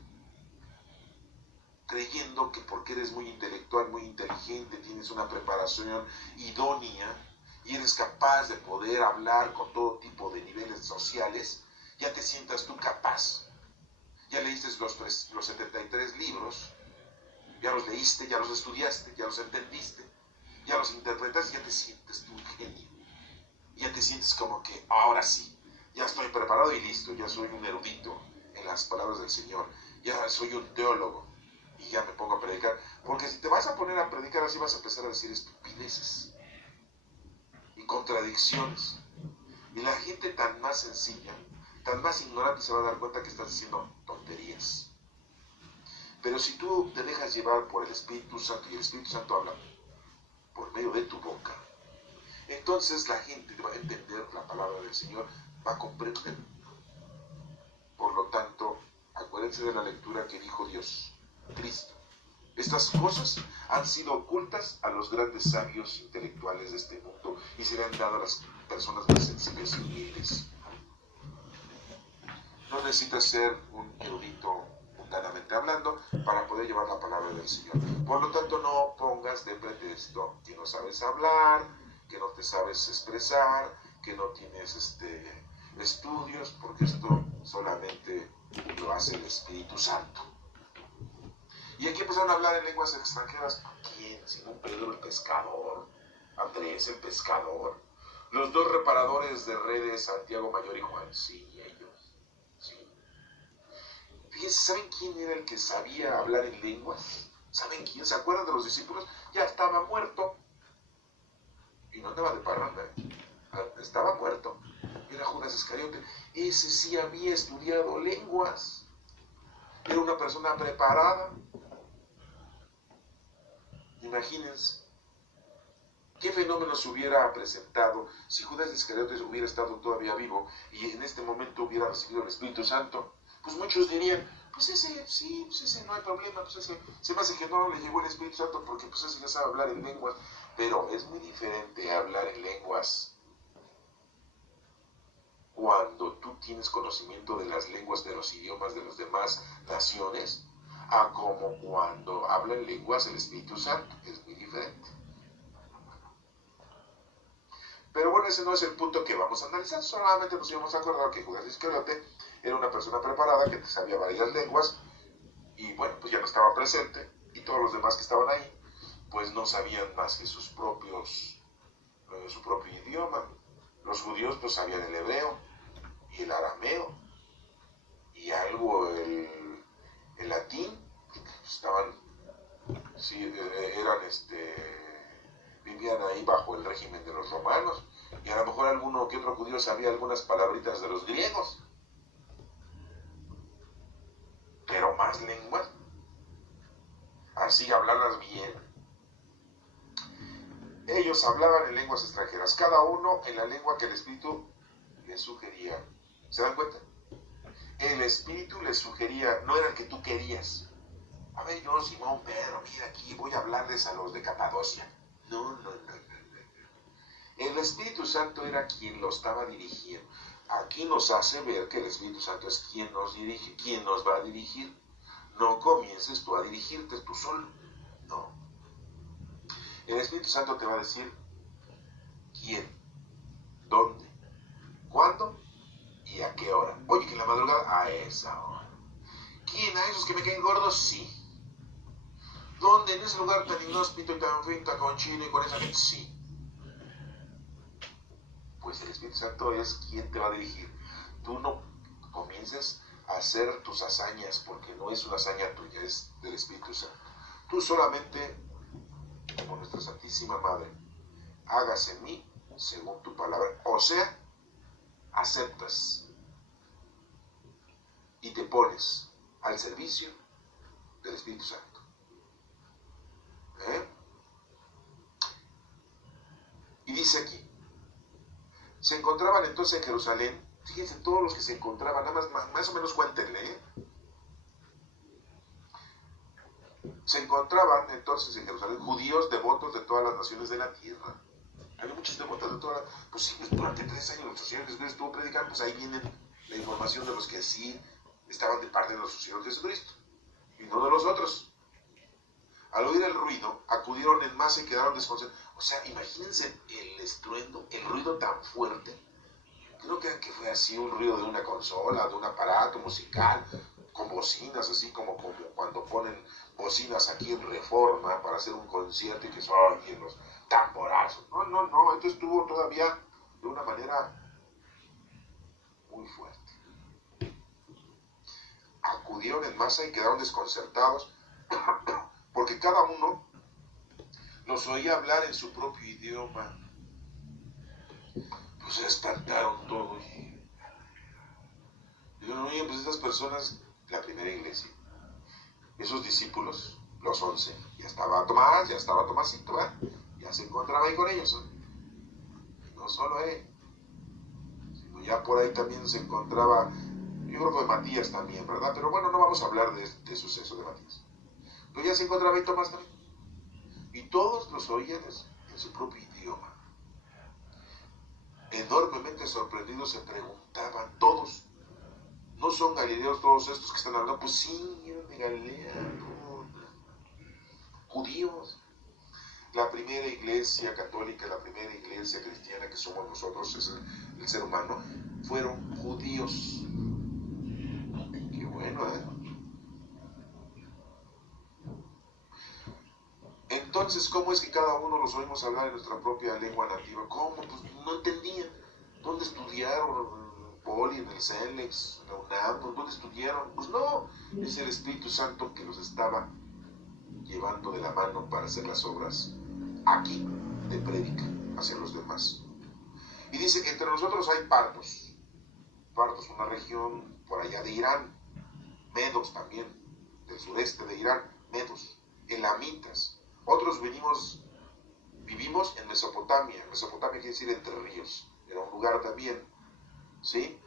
creyendo que porque eres muy intelectual, muy inteligente, tienes una preparación idónea y eres capaz de poder hablar con todo tipo de niveles sociales, ya te sientas tú capaz. Ya leíste los 73 libros, ya los leíste, ya los estudiaste, ya los entendiste, ya los interpretaste, ya te sientes tú un genio. Ya te sientes como que ahora sí, ya estoy preparado y listo, ya soy un erudito en las palabras del Señor, ya soy un teólogo y ya me pongo a predicar. Porque si te vas a poner a predicar así vas a empezar a decir estupideces y contradicciones. Y la gente tan más sencilla, tan más ignorante se va a dar cuenta que estás diciendo tonterías. Pero si tú te dejas llevar por el Espíritu Santo y el Espíritu Santo habla por medio de tu boca, entonces la gente va a entender la palabra del Señor, va a comprender. Por lo tanto, acuérdense de la lectura que dijo Dios, Cristo. Estas cosas han sido ocultas a los grandes sabios intelectuales de este mundo y se le han dado a las personas más sencillas y humildes. No necesitas ser un erudito mundanamente hablando para poder llevar la palabra del Señor. Por lo tanto, no pongas de pretexto que no sabes hablar, que no te sabes expresar, que no tienes estudios, porque esto solamente lo hace el Espíritu Santo. Y aquí empezaron a hablar en lenguas extranjeras. ¿Quién? Simón Pedro el pescador, Andrés el pescador, los dos reparadores de redes, Santiago Mayor y Juan. Sí, ellos. Sí. Fíjense, ¿saben quién era el que sabía hablar en lenguas? ¿Saben quién? ¿Se acuerdan de los discípulos? Ya estaba muerto. Y no andaba de parranda, estaba muerto. Era Judas Iscariote. Ese sí había estudiado lenguas. Era una persona preparada. Imagínense qué fenómeno se hubiera presentado si Judas Iscariote hubiera estado todavía vivo y en este momento hubiera recibido el Espíritu Santo. Pues muchos dirían, pues ese, sí, pues ese no hay problema, pues ese, se me hace que no le llegó el Espíritu Santo porque pues ese ya sabe hablar en lenguas. Pero es muy diferente hablar en lenguas cuando tú tienes conocimiento de las lenguas, de los idiomas de las demás naciones, a como cuando habla en lenguas el Espíritu Santo. Es muy diferente. Pero bueno, ese no es el punto que vamos a analizar. Solamente nos íbamos a acordar que Judas Iscariote era una persona preparada que sabía varias lenguas y bueno, pues ya no estaba presente y todos los demás que estaban ahí pues no sabían más que su propio idioma. Los judíos pues sabían el hebreo y el arameo y algo el latín. Estaban, sí, vivían ahí bajo el régimen de los romanos y a lo mejor alguno que otro judío sabía algunas palabritas de los griegos. Pero más lenguas, así hablarlas bien. Ellos hablaban en lenguas extranjeras, cada uno en la lengua que el Espíritu les sugería. ¿Se dan cuenta? El Espíritu les sugería, no era el que tú querías. A ver, yo, Simón Pedro, mira aquí, voy a hablarles a los de Capadocia. No. El Espíritu Santo era quien lo estaba dirigiendo. Aquí nos hace ver que el Espíritu Santo es quien nos dirige, quien nos va a dirigir. No comiences tú a dirigirte tú solo. No. El Espíritu Santo te va a decir quién, dónde, cuándo y a qué hora. Oye, que en la madrugada, a esa hora. ¿Quién? ¿A esos que me caen gordos? Sí. ¿Dónde? En ese lugar tan inhóspito y tan feo, tan cochino y con esa gente, sí. Pues el Espíritu Santo es quien te va a dirigir. Tú no comiences a hacer tus hazañas, porque no es una hazaña tuya, es del Espíritu Santo. Tú solamente, como nuestra Santísima Madre, hágase en mí según tu palabra. O sea, aceptas y te pones al servicio del Espíritu Santo. Y dice aquí, se encontraban entonces en Jerusalén, fíjense todos los que se encontraban, nada más o menos cuéntenle, Se encontraban entonces en Jerusalén judíos devotos de todas las naciones de la tierra. Había muchos devotos de todas las... Pues sí, pues durante 3 años nuestro Señor Jesucristo estuvo predicando, pues ahí viene la información de los que sí estaban de parte de nuestro Señor Jesucristo, y no de los otros. Al oír el ruido, acudieron en masa y quedaron desconcertados. O sea, imagínense el estruendo, el ruido tan fuerte. Creo que fue así un ruido de una consola, de un aparato musical, con bocinas, así como cuando ponen bocinas aquí en Reforma para hacer un concierto y que se oyen los tamborazos. No, esto estuvo todavía de una manera muy fuerte. Acudieron en masa y quedaron desconcertados porque cada uno los oía hablar en su propio idioma. Pues se espantaron todos. Dijeron, oye, pues estas personas, la primera iglesia, esos discípulos, los 11, ya estaba Tomás, ya estaba Tomasito, ¿verdad? Ya se encontraba ahí con ellos, ¿eh? No solo él, sino ya por ahí también se encontraba, yo creo que de Matías también, ¿verdad? Pero bueno, no vamos a hablar de suceso de Matías. Pero ya se encontraba ahí Tomás también. Y todos los oían en su propio idioma. Enormemente sorprendidos se preguntaban todos, ¿no son galileos todos estos que están hablando? Pues sí, de Galilea, judíos. La primera iglesia católica, la primera iglesia cristiana que somos nosotros, es el ser humano, fueron judíos. Qué bueno, ¿eh? Entonces, ¿cómo es que cada uno los oímos hablar en nuestra propia lengua nativa? ¿Cómo? Pues no entendían. ¿Dónde estudiaron? Poli, en el CELEX, en la UNAM, ¿dónde estudiaron? Pues no, es el Espíritu Santo que los estaba llevando de la mano para hacer las obras aquí de prédica hacia los demás. Y dice que entre nosotros hay partos, una región por allá de Irán, medos también, del sureste de Irán, medos, elamitas. Otros vivimos en Mesopotamia. Mesopotamia quiere decir entre ríos, era un lugar también, ¿sí?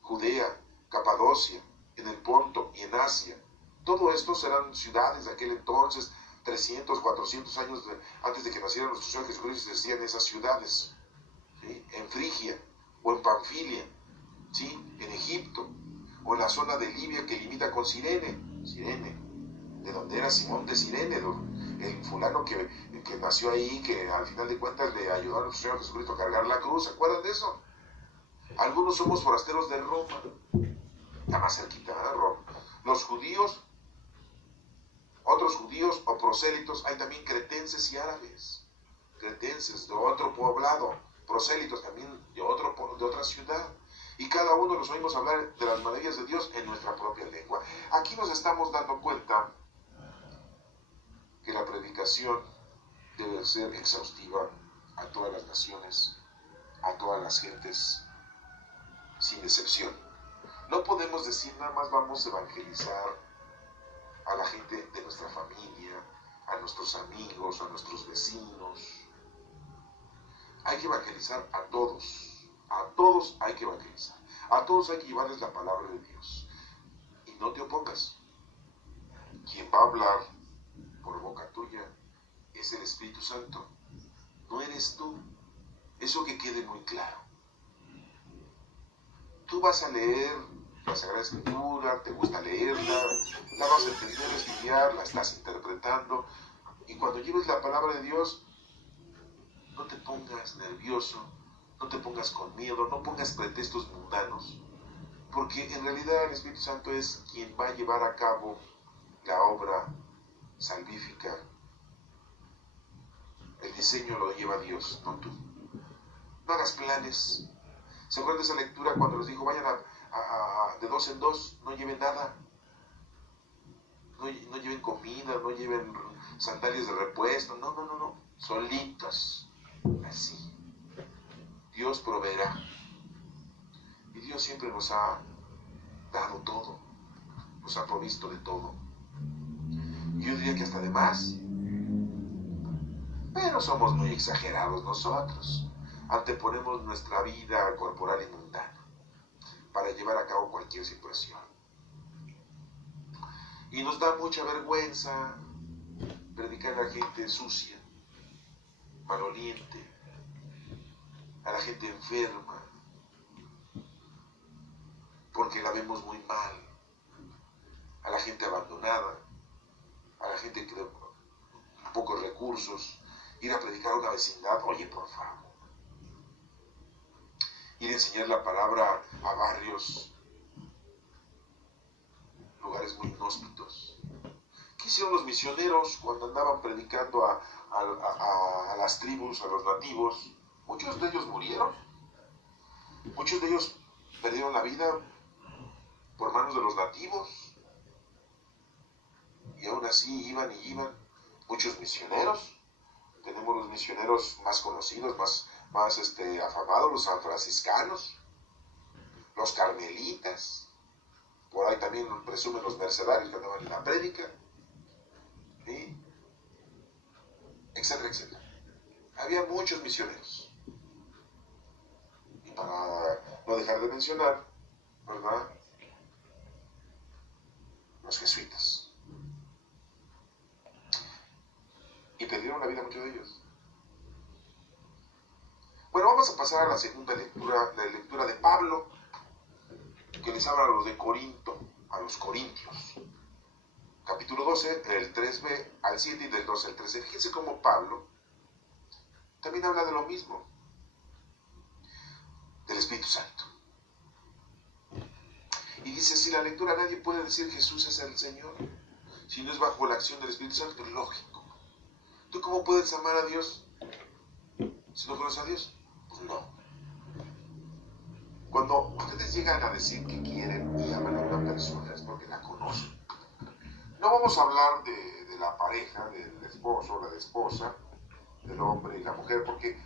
Judea, Capadocia, en el Ponto y en Asia. Todo esto eran ciudades de aquel entonces, 300, 400 años antes de que naciera nuestro Señor Jesucristo, existían esas ciudades, ¿sí? En Frigia o en Panfilia, ¿sí? En Egipto, o en la zona de Libia que limita con Cirene, de donde era Simón de Cirene, el fulano que nació ahí, que al final de cuentas le ayudó a nuestro Señor Jesucristo a cargar la cruz. ¿Se acuerdan de eso? Algunos somos forasteros de Roma, ya más cerquita de Roma. Los judíos, otros judíos o prosélitos, hay también cretenses y árabes, cretenses de otro poblado, prosélitos también de otra ciudad. Y cada uno los oímos hablar de las maravillas de Dios en nuestra propia lengua. Aquí nos estamos dando cuenta que la predicación debe ser exhaustiva a todas las naciones, a todas las gentes, sin excepción. No podemos decir nada más vamos a evangelizar a la gente de nuestra familia, a nuestros amigos, a nuestros vecinos. Hay que evangelizar a todos hay que evangelizar, a todos hay que llevarles la palabra de Dios. Y no te opongas. Quien va a hablar por boca tuya es el Espíritu Santo, no eres tú. Eso que quede muy claro. Tú vas a leer la Sagrada Escritura, te gusta leerla, la vas a entender, estudiar, la estás interpretando. Y cuando lleves la palabra de Dios, no te pongas nervioso, no te pongas con miedo, no pongas pretextos mundanos, porque en realidad el Espíritu Santo es quien va a llevar a cabo la obra salvífica. El diseño lo lleva Dios, no tú. No hagas planes. ¿Se acuerdan de esa lectura cuando les dijo, vayan de dos en dos, no lleven nada? No lleven comida, no lleven sandalias de repuesto, no. Solitos, así. Dios proveerá. Y Dios siempre nos ha dado todo, nos ha provisto de todo. Y yo diría que hasta de más. Pero somos muy exagerados nosotros. Anteponemos nuestra vida corporal y mundana para llevar a cabo cualquier situación. Y nos da mucha vergüenza predicar a la gente sucia, maloliente, a la gente enferma, porque la vemos muy mal, a la gente abandonada, a la gente que de pocos recursos. Ir a predicar a una vecindad, oye, por favor. Ir a enseñar la palabra a barrios, lugares muy inhóspitos. ¿Qué hicieron los misioneros cuando andaban predicando a las tribus, a los nativos? Muchos de ellos murieron. Muchos de ellos perdieron la vida por manos de los nativos. Y aún así iban. Muchos misioneros. Tenemos los misioneros más conocidos, más afamados, los sanfranciscanos, los carmelitas. Por ahí también presumen los mercedarios que andaban en la prédica, ¿sí? Etcétera, etcétera. Había muchos misioneros. Y para no dejar de mencionar, ¿verdad?, los jesuitas. Y perdieron la vida muchos de ellos. Bueno, vamos a pasar a la segunda lectura, la lectura de Pablo, que les habla a los de Corinto, a los corintios. Capítulo 12, del 3b al 7 y del 12 al 13. Fíjense cómo Pablo también habla de lo mismo, del Espíritu Santo. Y dice, si la lectura nadie puede decir Jesús es el Señor, si no es bajo la acción del Espíritu Santo, es lógico. ¿Tú cómo puedes amar a Dios si no conoces a Dios? Pues no. Cuando ustedes llegan a decir que quieren y aman a una persona es porque la conocen. No vamos a hablar de la pareja, del esposo, la esposa, del hombre y la mujer, porque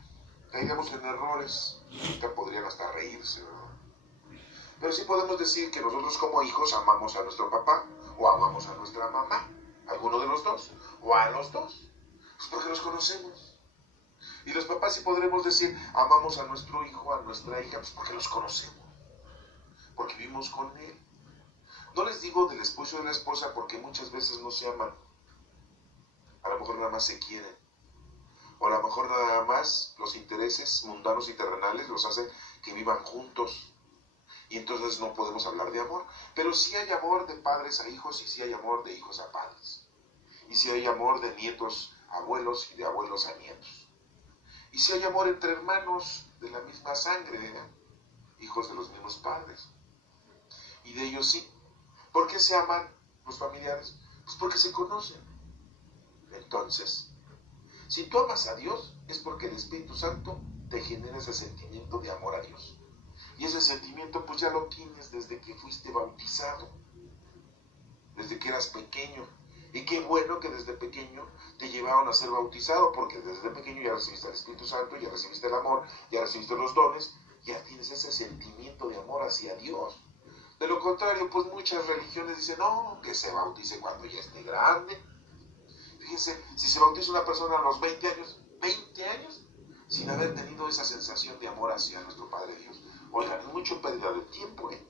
caigamos en errores. Nunca podrían hasta reírse, ¿verdad? Pero sí podemos decir que nosotros como hijos amamos a nuestro papá o amamos a nuestra mamá, alguno de los dos, o a los dos. Pues porque los conocemos. Y los papás sí podremos decir, amamos a nuestro hijo, a nuestra hija, pues porque los conocemos, porque vivimos con él. No les digo del esposo y de la esposa porque muchas veces no se aman. A lo mejor nada más se quieren. O a lo mejor nada más los intereses mundanos y terrenales los hacen que vivan juntos. Y entonces no podemos hablar de amor. Pero sí hay amor de padres a hijos y sí hay amor de hijos a padres. Y sí hay amor de nietos a abuelos y de abuelos a nietos. Y si hay amor entre hermanos de la misma sangre, hijos de los mismos padres. Y de ellos sí. ¿Por qué se aman los familiares? Pues porque se conocen. Entonces, si tú amas a Dios, es porque el Espíritu Santo te genera ese sentimiento de amor a Dios. Y ese sentimiento pues ya lo tienes desde que fuiste bautizado, desde que eras pequeño. Y qué bueno que desde pequeño te llevaron a ser bautizado, porque desde pequeño ya recibiste el Espíritu Santo, ya recibiste el amor, ya recibiste los dones, ya tienes ese sentimiento de amor hacia Dios. De lo contrario, pues muchas religiones dicen, no, que se bautice cuando ya esté grande. Fíjense, si se bautiza una persona a los 20 años, sin haber tenido esa sensación de amor hacia nuestro Padre Dios. Oigan, es mucho pérdida de tiempo, ¿eh?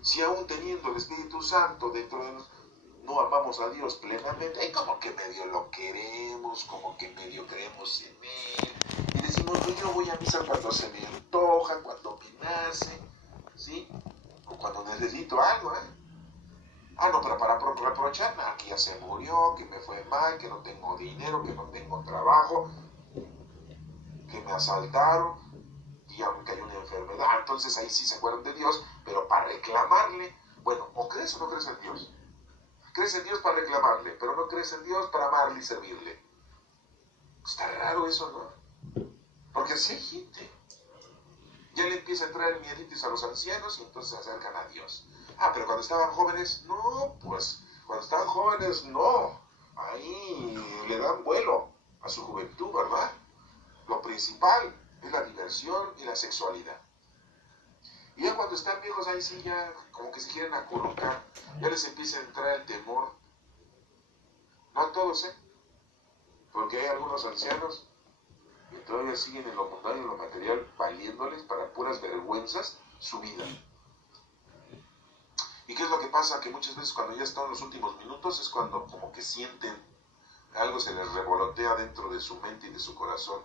Si aún teniendo el Espíritu Santo dentro de nosotros, no amamos a Dios plenamente, y como que medio lo queremos, como que medio creemos en Él, y decimos, yo voy a misa cuando se me antoja, cuando me nace, ¿sí? cuando necesito algo, Ah, no, pero para reprocharme, que ya se murió, que me fue mal, que no tengo dinero, que no tengo trabajo, que me asaltaron, y aunque hay una enfermedad, entonces ahí sí se acuerdan de Dios, pero para reclamarle, bueno, o crees o no crees en Dios. Crees en Dios para reclamarle, pero no crees en Dios para amarle y servirle. Está raro eso, ¿no? Porque así hay gente. Ya le empieza a entrar el mieditis a los ancianos y entonces se acercan a Dios. Ah, pero cuando estaban jóvenes, no, pues, cuando estaban jóvenes, no. Ahí le dan vuelo a su juventud, ¿verdad? Lo principal es la diversión y la sexualidad. Y ya cuando están viejos, ahí sí ya como que se quieren acurrucar, ya les empieza a entrar el temor. No a todos, porque hay algunos ancianos que todavía siguen en lo mundano y en lo material, valiéndoles para puras vergüenzas su vida. ¿Y qué es lo que pasa? Que muchas veces cuando ya están en los últimos minutos es cuando como que sienten algo se les revolotea dentro de su mente y de su corazón.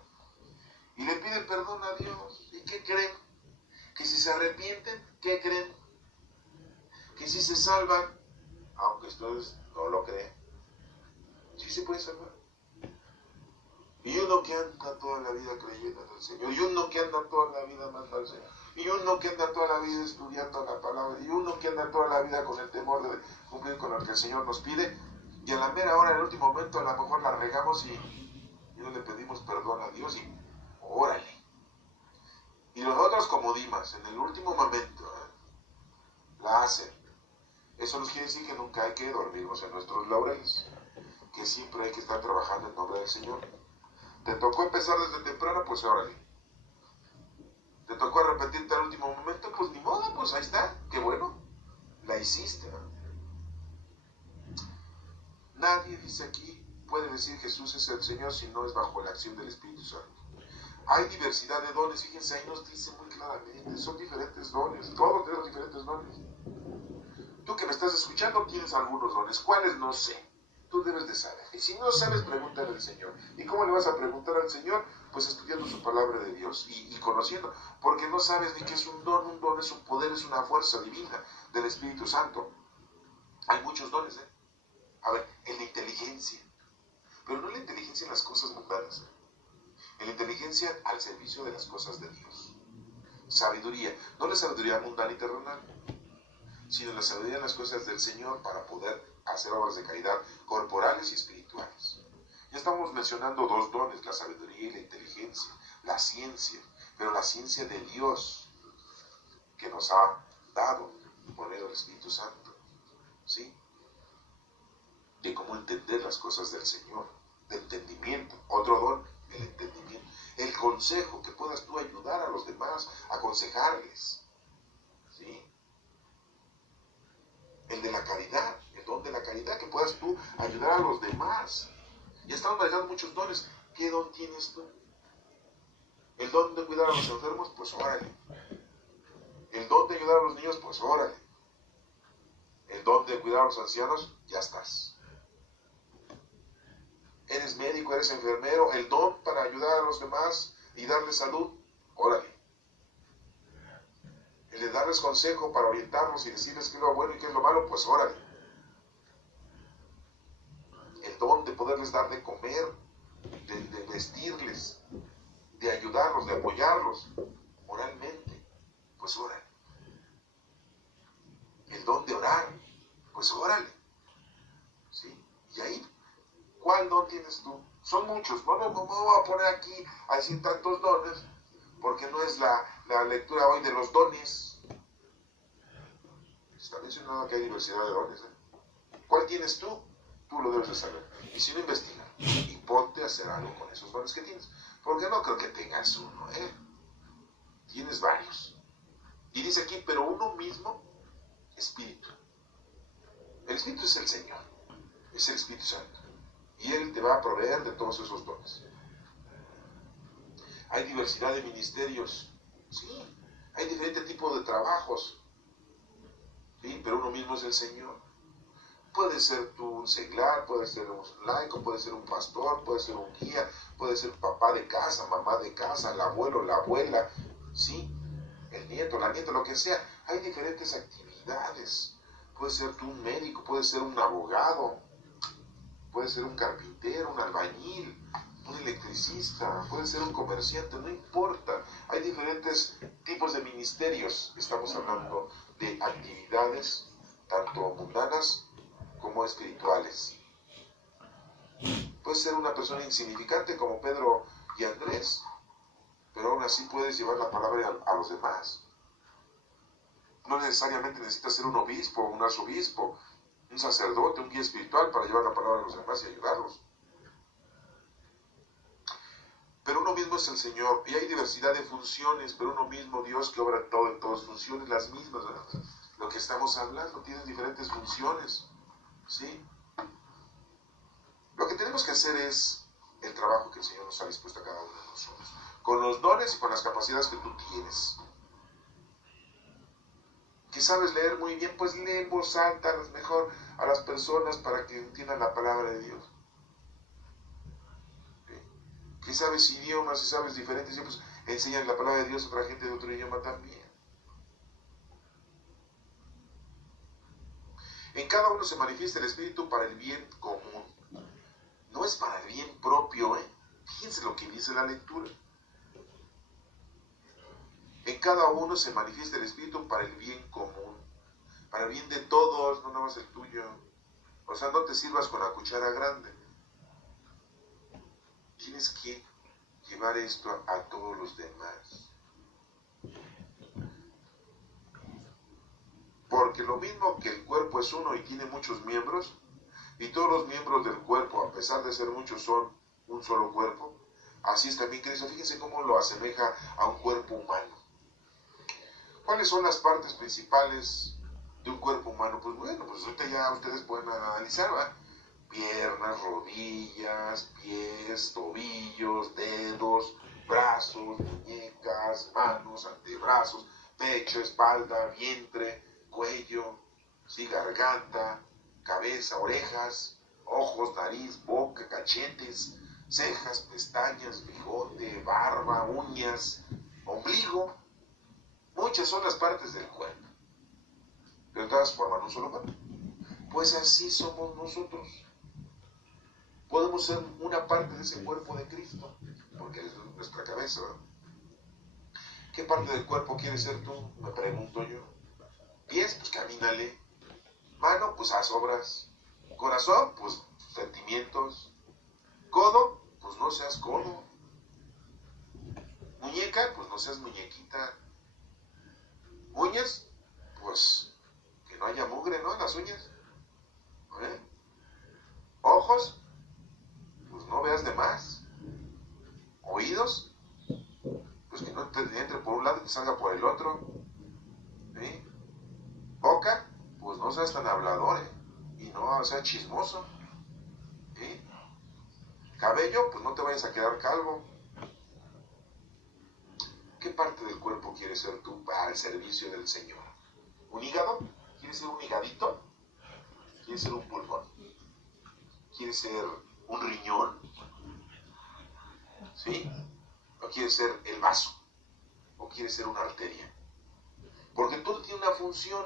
Y le piden perdón a Dios. ¿Y qué creen? Que si se arrepienten, ¿qué creen? Que si se salvan, aunque ustedes no lo creen, sí se puede salvar. Y uno que anda toda la vida creyendo en el Señor, y uno que anda toda la vida amando al Señor, y uno que anda toda la vida estudiando la palabra, y uno que anda toda la vida con el temor de cumplir con lo que el Señor nos pide, y a la mera hora, en el último momento, a lo mejor la regamos y no le pedimos perdón a Dios, y órale. Y los otros como Dimas, en el último momento, la hacen. Eso nos quiere decir que nunca hay que dormirnos en nuestros laureles, que siempre hay que estar trabajando en nombre del Señor. ¿Te tocó empezar desde temprano? Pues órale. ¿Te tocó arrepentirte al último momento? Pues ni modo, pues ahí está, qué bueno, la hiciste, ¿no? Nadie, dice aquí, puede decir Jesús es el Señor si no es bajo la acción del Espíritu Santo. Hay diversidad de dones, fíjense, ahí nos dice muy claramente, son diferentes dones, todos tenemos diferentes dones. Tú que me estás escuchando tienes algunos dones, ¿cuáles? No sé. Tú debes de saber. Y si no sabes, pregúntale al Señor. ¿Y cómo le vas a preguntar al Señor? Pues estudiando su palabra de Dios y conociendo. Porque no sabes ni qué es un don es un poder, es una fuerza divina del Espíritu Santo. Hay muchos dones, A ver, en la inteligencia. Pero no en la inteligencia en las cosas mundanas. En la inteligencia al servicio de las cosas de Dios. Sabiduría. No la sabiduría mundana y terrenal, sino la sabiduría en las cosas del Señor para poder hacer obras de caridad corporales y espirituales. Ya estamos mencionando dos dones, la sabiduría y la inteligencia, la ciencia, pero la ciencia de Dios que nos ha dado por medio del Espíritu Santo, ¿sí? De cómo entender las cosas del Señor, de entendimiento. Otro don, el entendimiento. El consejo, que puedas tú ayudar a los demás, aconsejarles, ¿sí? El de la caridad, el don de la caridad, que puedas tú ayudar a los demás. Ya estamos manejando muchos dones. ¿Qué don tienes tú? El don de cuidar a los enfermos, pues órale. El don de ayudar a los niños, pues órale. El don de cuidar a los ancianos, ya estás. Eres médico, eres enfermero, el don para ayudar a los demás y darles salud, órale. El de darles consejo para orientarlos y decirles qué es lo bueno y qué es lo malo, pues órale. El don de poderles dar de comer, de vestirles, de ayudarlos, de apoyarlos moralmente, pues órale. El don de orar, pues órale. ¿Sí? Y ahí, ¿cuál don tienes tú? Son muchos, no me voy a poner aquí a decir tantos dones, porque no es la lectura hoy de los dones. Está mencionado que hay diversidad de dones. ¿Cuál tienes tú? Tú lo debes de saber. Y si no, investiga. Y ponte a hacer algo con esos dones que tienes. Porque no creo que tengas uno, Tienes varios. Y dice aquí, pero uno mismo, Espíritu. El Espíritu es el Señor. Es el Espíritu Santo. Y Él te va a proveer de todos esos dones. Hay diversidad de ministerios. Sí. Hay diferentes tipos de trabajos. Sí, pero uno mismo es el Señor. Puede ser tú un seglar, puede ser un laico, puede ser un pastor, puede ser un guía, puede ser papá de casa, mamá de casa, el abuelo, la abuela, sí, el nieto, la nieta, lo que sea. Hay diferentes actividades. actividades. Puede ser tú un médico, puede ser un abogado, puede ser un carpintero, un albañil, un electricista, puede ser un comerciante, no importa. Hay diferentes tipos de ministerios. Estamos hablando de actividades tanto mundanas como espirituales. Puedes ser una persona insignificante como Pedro y Andrés, pero aún así puedes llevar la palabra a los demás. No necesariamente necesitas ser un obispo, un arzobispo, un sacerdote, un guía espiritual para llevar la palabra a los demás y ayudarlos. Pero uno mismo es el Señor, y hay diversidad de funciones, pero uno mismo, Dios, que obra todo en todas funciones, las mismas, ¿verdad? Lo que estamos hablando tiene diferentes funciones, ¿sí? Lo que tenemos que hacer es el trabajo que el Señor nos ha dispuesto a cada uno de nosotros, con los dones y con las capacidades que tú tienes. Que sabes leer muy bien, pues lee en voz alta mejor a las personas para que entiendan la palabra de Dios. Que sabes idiomas y sabes diferentes idiomas, pues enseñan la palabra de Dios a otra gente de otro idioma también. En cada uno se manifiesta el Espíritu para el bien común. No es para el bien propio, ¿eh? Fíjense lo que dice la lectura. En cada uno se manifiesta el Espíritu para el bien común, para el bien de todos, no nada más el tuyo. O sea, no te sirvas con la cuchara grande. Tienes que llevar esto a todos los demás. Porque lo mismo que el cuerpo es uno y tiene muchos miembros, y todos los miembros del cuerpo, a pesar de ser muchos, son un solo cuerpo, así es también Cristo. Fíjense cómo lo asemeja a un cuerpo humano. ¿Cuáles son las partes principales de un cuerpo humano? Pues bueno, pues ahorita ya ustedes pueden analizar, ¿verdad? Piernas, rodillas, pies, tobillos, dedos, brazos, muñecas, manos, antebrazos, pecho, espalda, vientre, cuello, ¿sí? Garganta, cabeza, orejas, ojos, nariz, boca, cachetes, cejas, pestañas, bigote, barba, uñas, ombligo. Muchas son las partes del cuerpo, pero todas forman un solo cuerpo. Pues así somos nosotros. Podemos ser una parte de ese cuerpo de Cristo, porque es nuestra cabeza, ¿verdad? ¿Qué parte del cuerpo quieres ser tú? Me pregunto yo. Pies, pues camínale. Mano, pues haz obras. Corazón, pues sentimientos. Codo, pues no seas codo. Muñeca, pues no seas muñequita. Uñas, pues que no haya mugre, ¿no? En las uñas. Ojos, pues no veas de más. Oídos, pues que no te entre por un lado y te salga por el otro. ¿Sí? Boca, pues no seas tan hablador, y no seas chismoso. ¿Sí? Cabello, pues no te vayas a quedar calvo. ¿Qué parte del cuerpo quieres ser tú para el servicio del Señor? ¿Un hígado? ¿Quieres ser un higadito? ¿Quieres ser un pulmón? ¿Quieres ser un riñón? ¿Sí? ¿O quieres ser el vaso? ¿O quieres ser una arteria? Porque todo tiene una función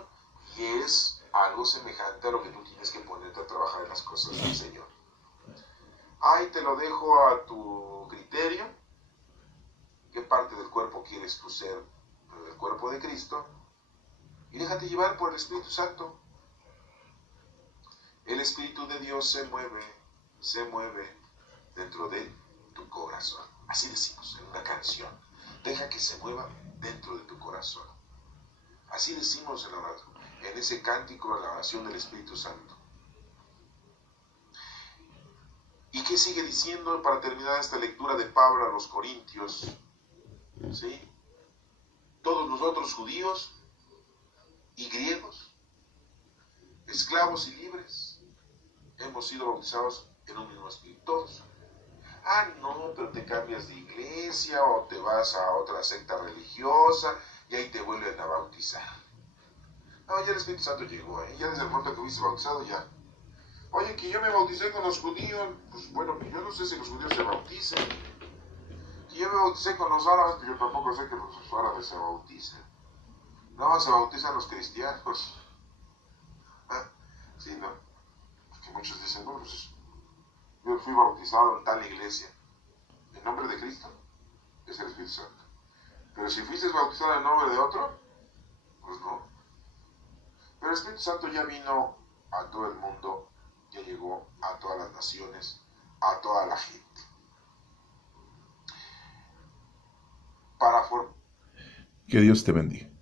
y es algo semejante a lo que tú tienes que ponerte a trabajar en las cosas del Señor. Ahí te lo dejo a tu criterio. ¿Qué parte del cuerpo quieres tú ser? El cuerpo de Cristo. Y déjate llevar por el Espíritu Santo. El Espíritu de Dios se mueve dentro de tu corazón. Así decimos en una canción. Deja que se mueva dentro de tu corazón. Así decimos en ese cántico, en la oración del Espíritu Santo. ¿Y qué sigue diciendo para terminar esta lectura de Pablo a los Corintios? ¿Sí? Todos nosotros, judíos y griegos, esclavos y libres, hemos sido bautizados en un mismo espíritu, todos. Ah, no, pero te cambias de iglesia o te vas a otra secta religiosa y ahí te vuelven a bautizar. No, ya el Espíritu Santo llegó, ya desde el momento que fuiste bautizado ya. Oye, que yo me bauticé con los judíos, pues bueno, yo no sé si los judíos se bauticen. Que yo me bauticé con los árabes, pues yo tampoco sé que los árabes se bauticen. No, se bautizan los cristianos. Sí, ¿no? Porque muchos dicen, no, pues yo fui bautizado en tal iglesia. En nombre de Cristo es el Espíritu Santo. Pero si fuiste bautizado en nombre de otro, pues no. Pero el Espíritu Santo ya vino a todo el mundo, ya llegó a todas las naciones, a toda la gente. Que Dios te bendiga.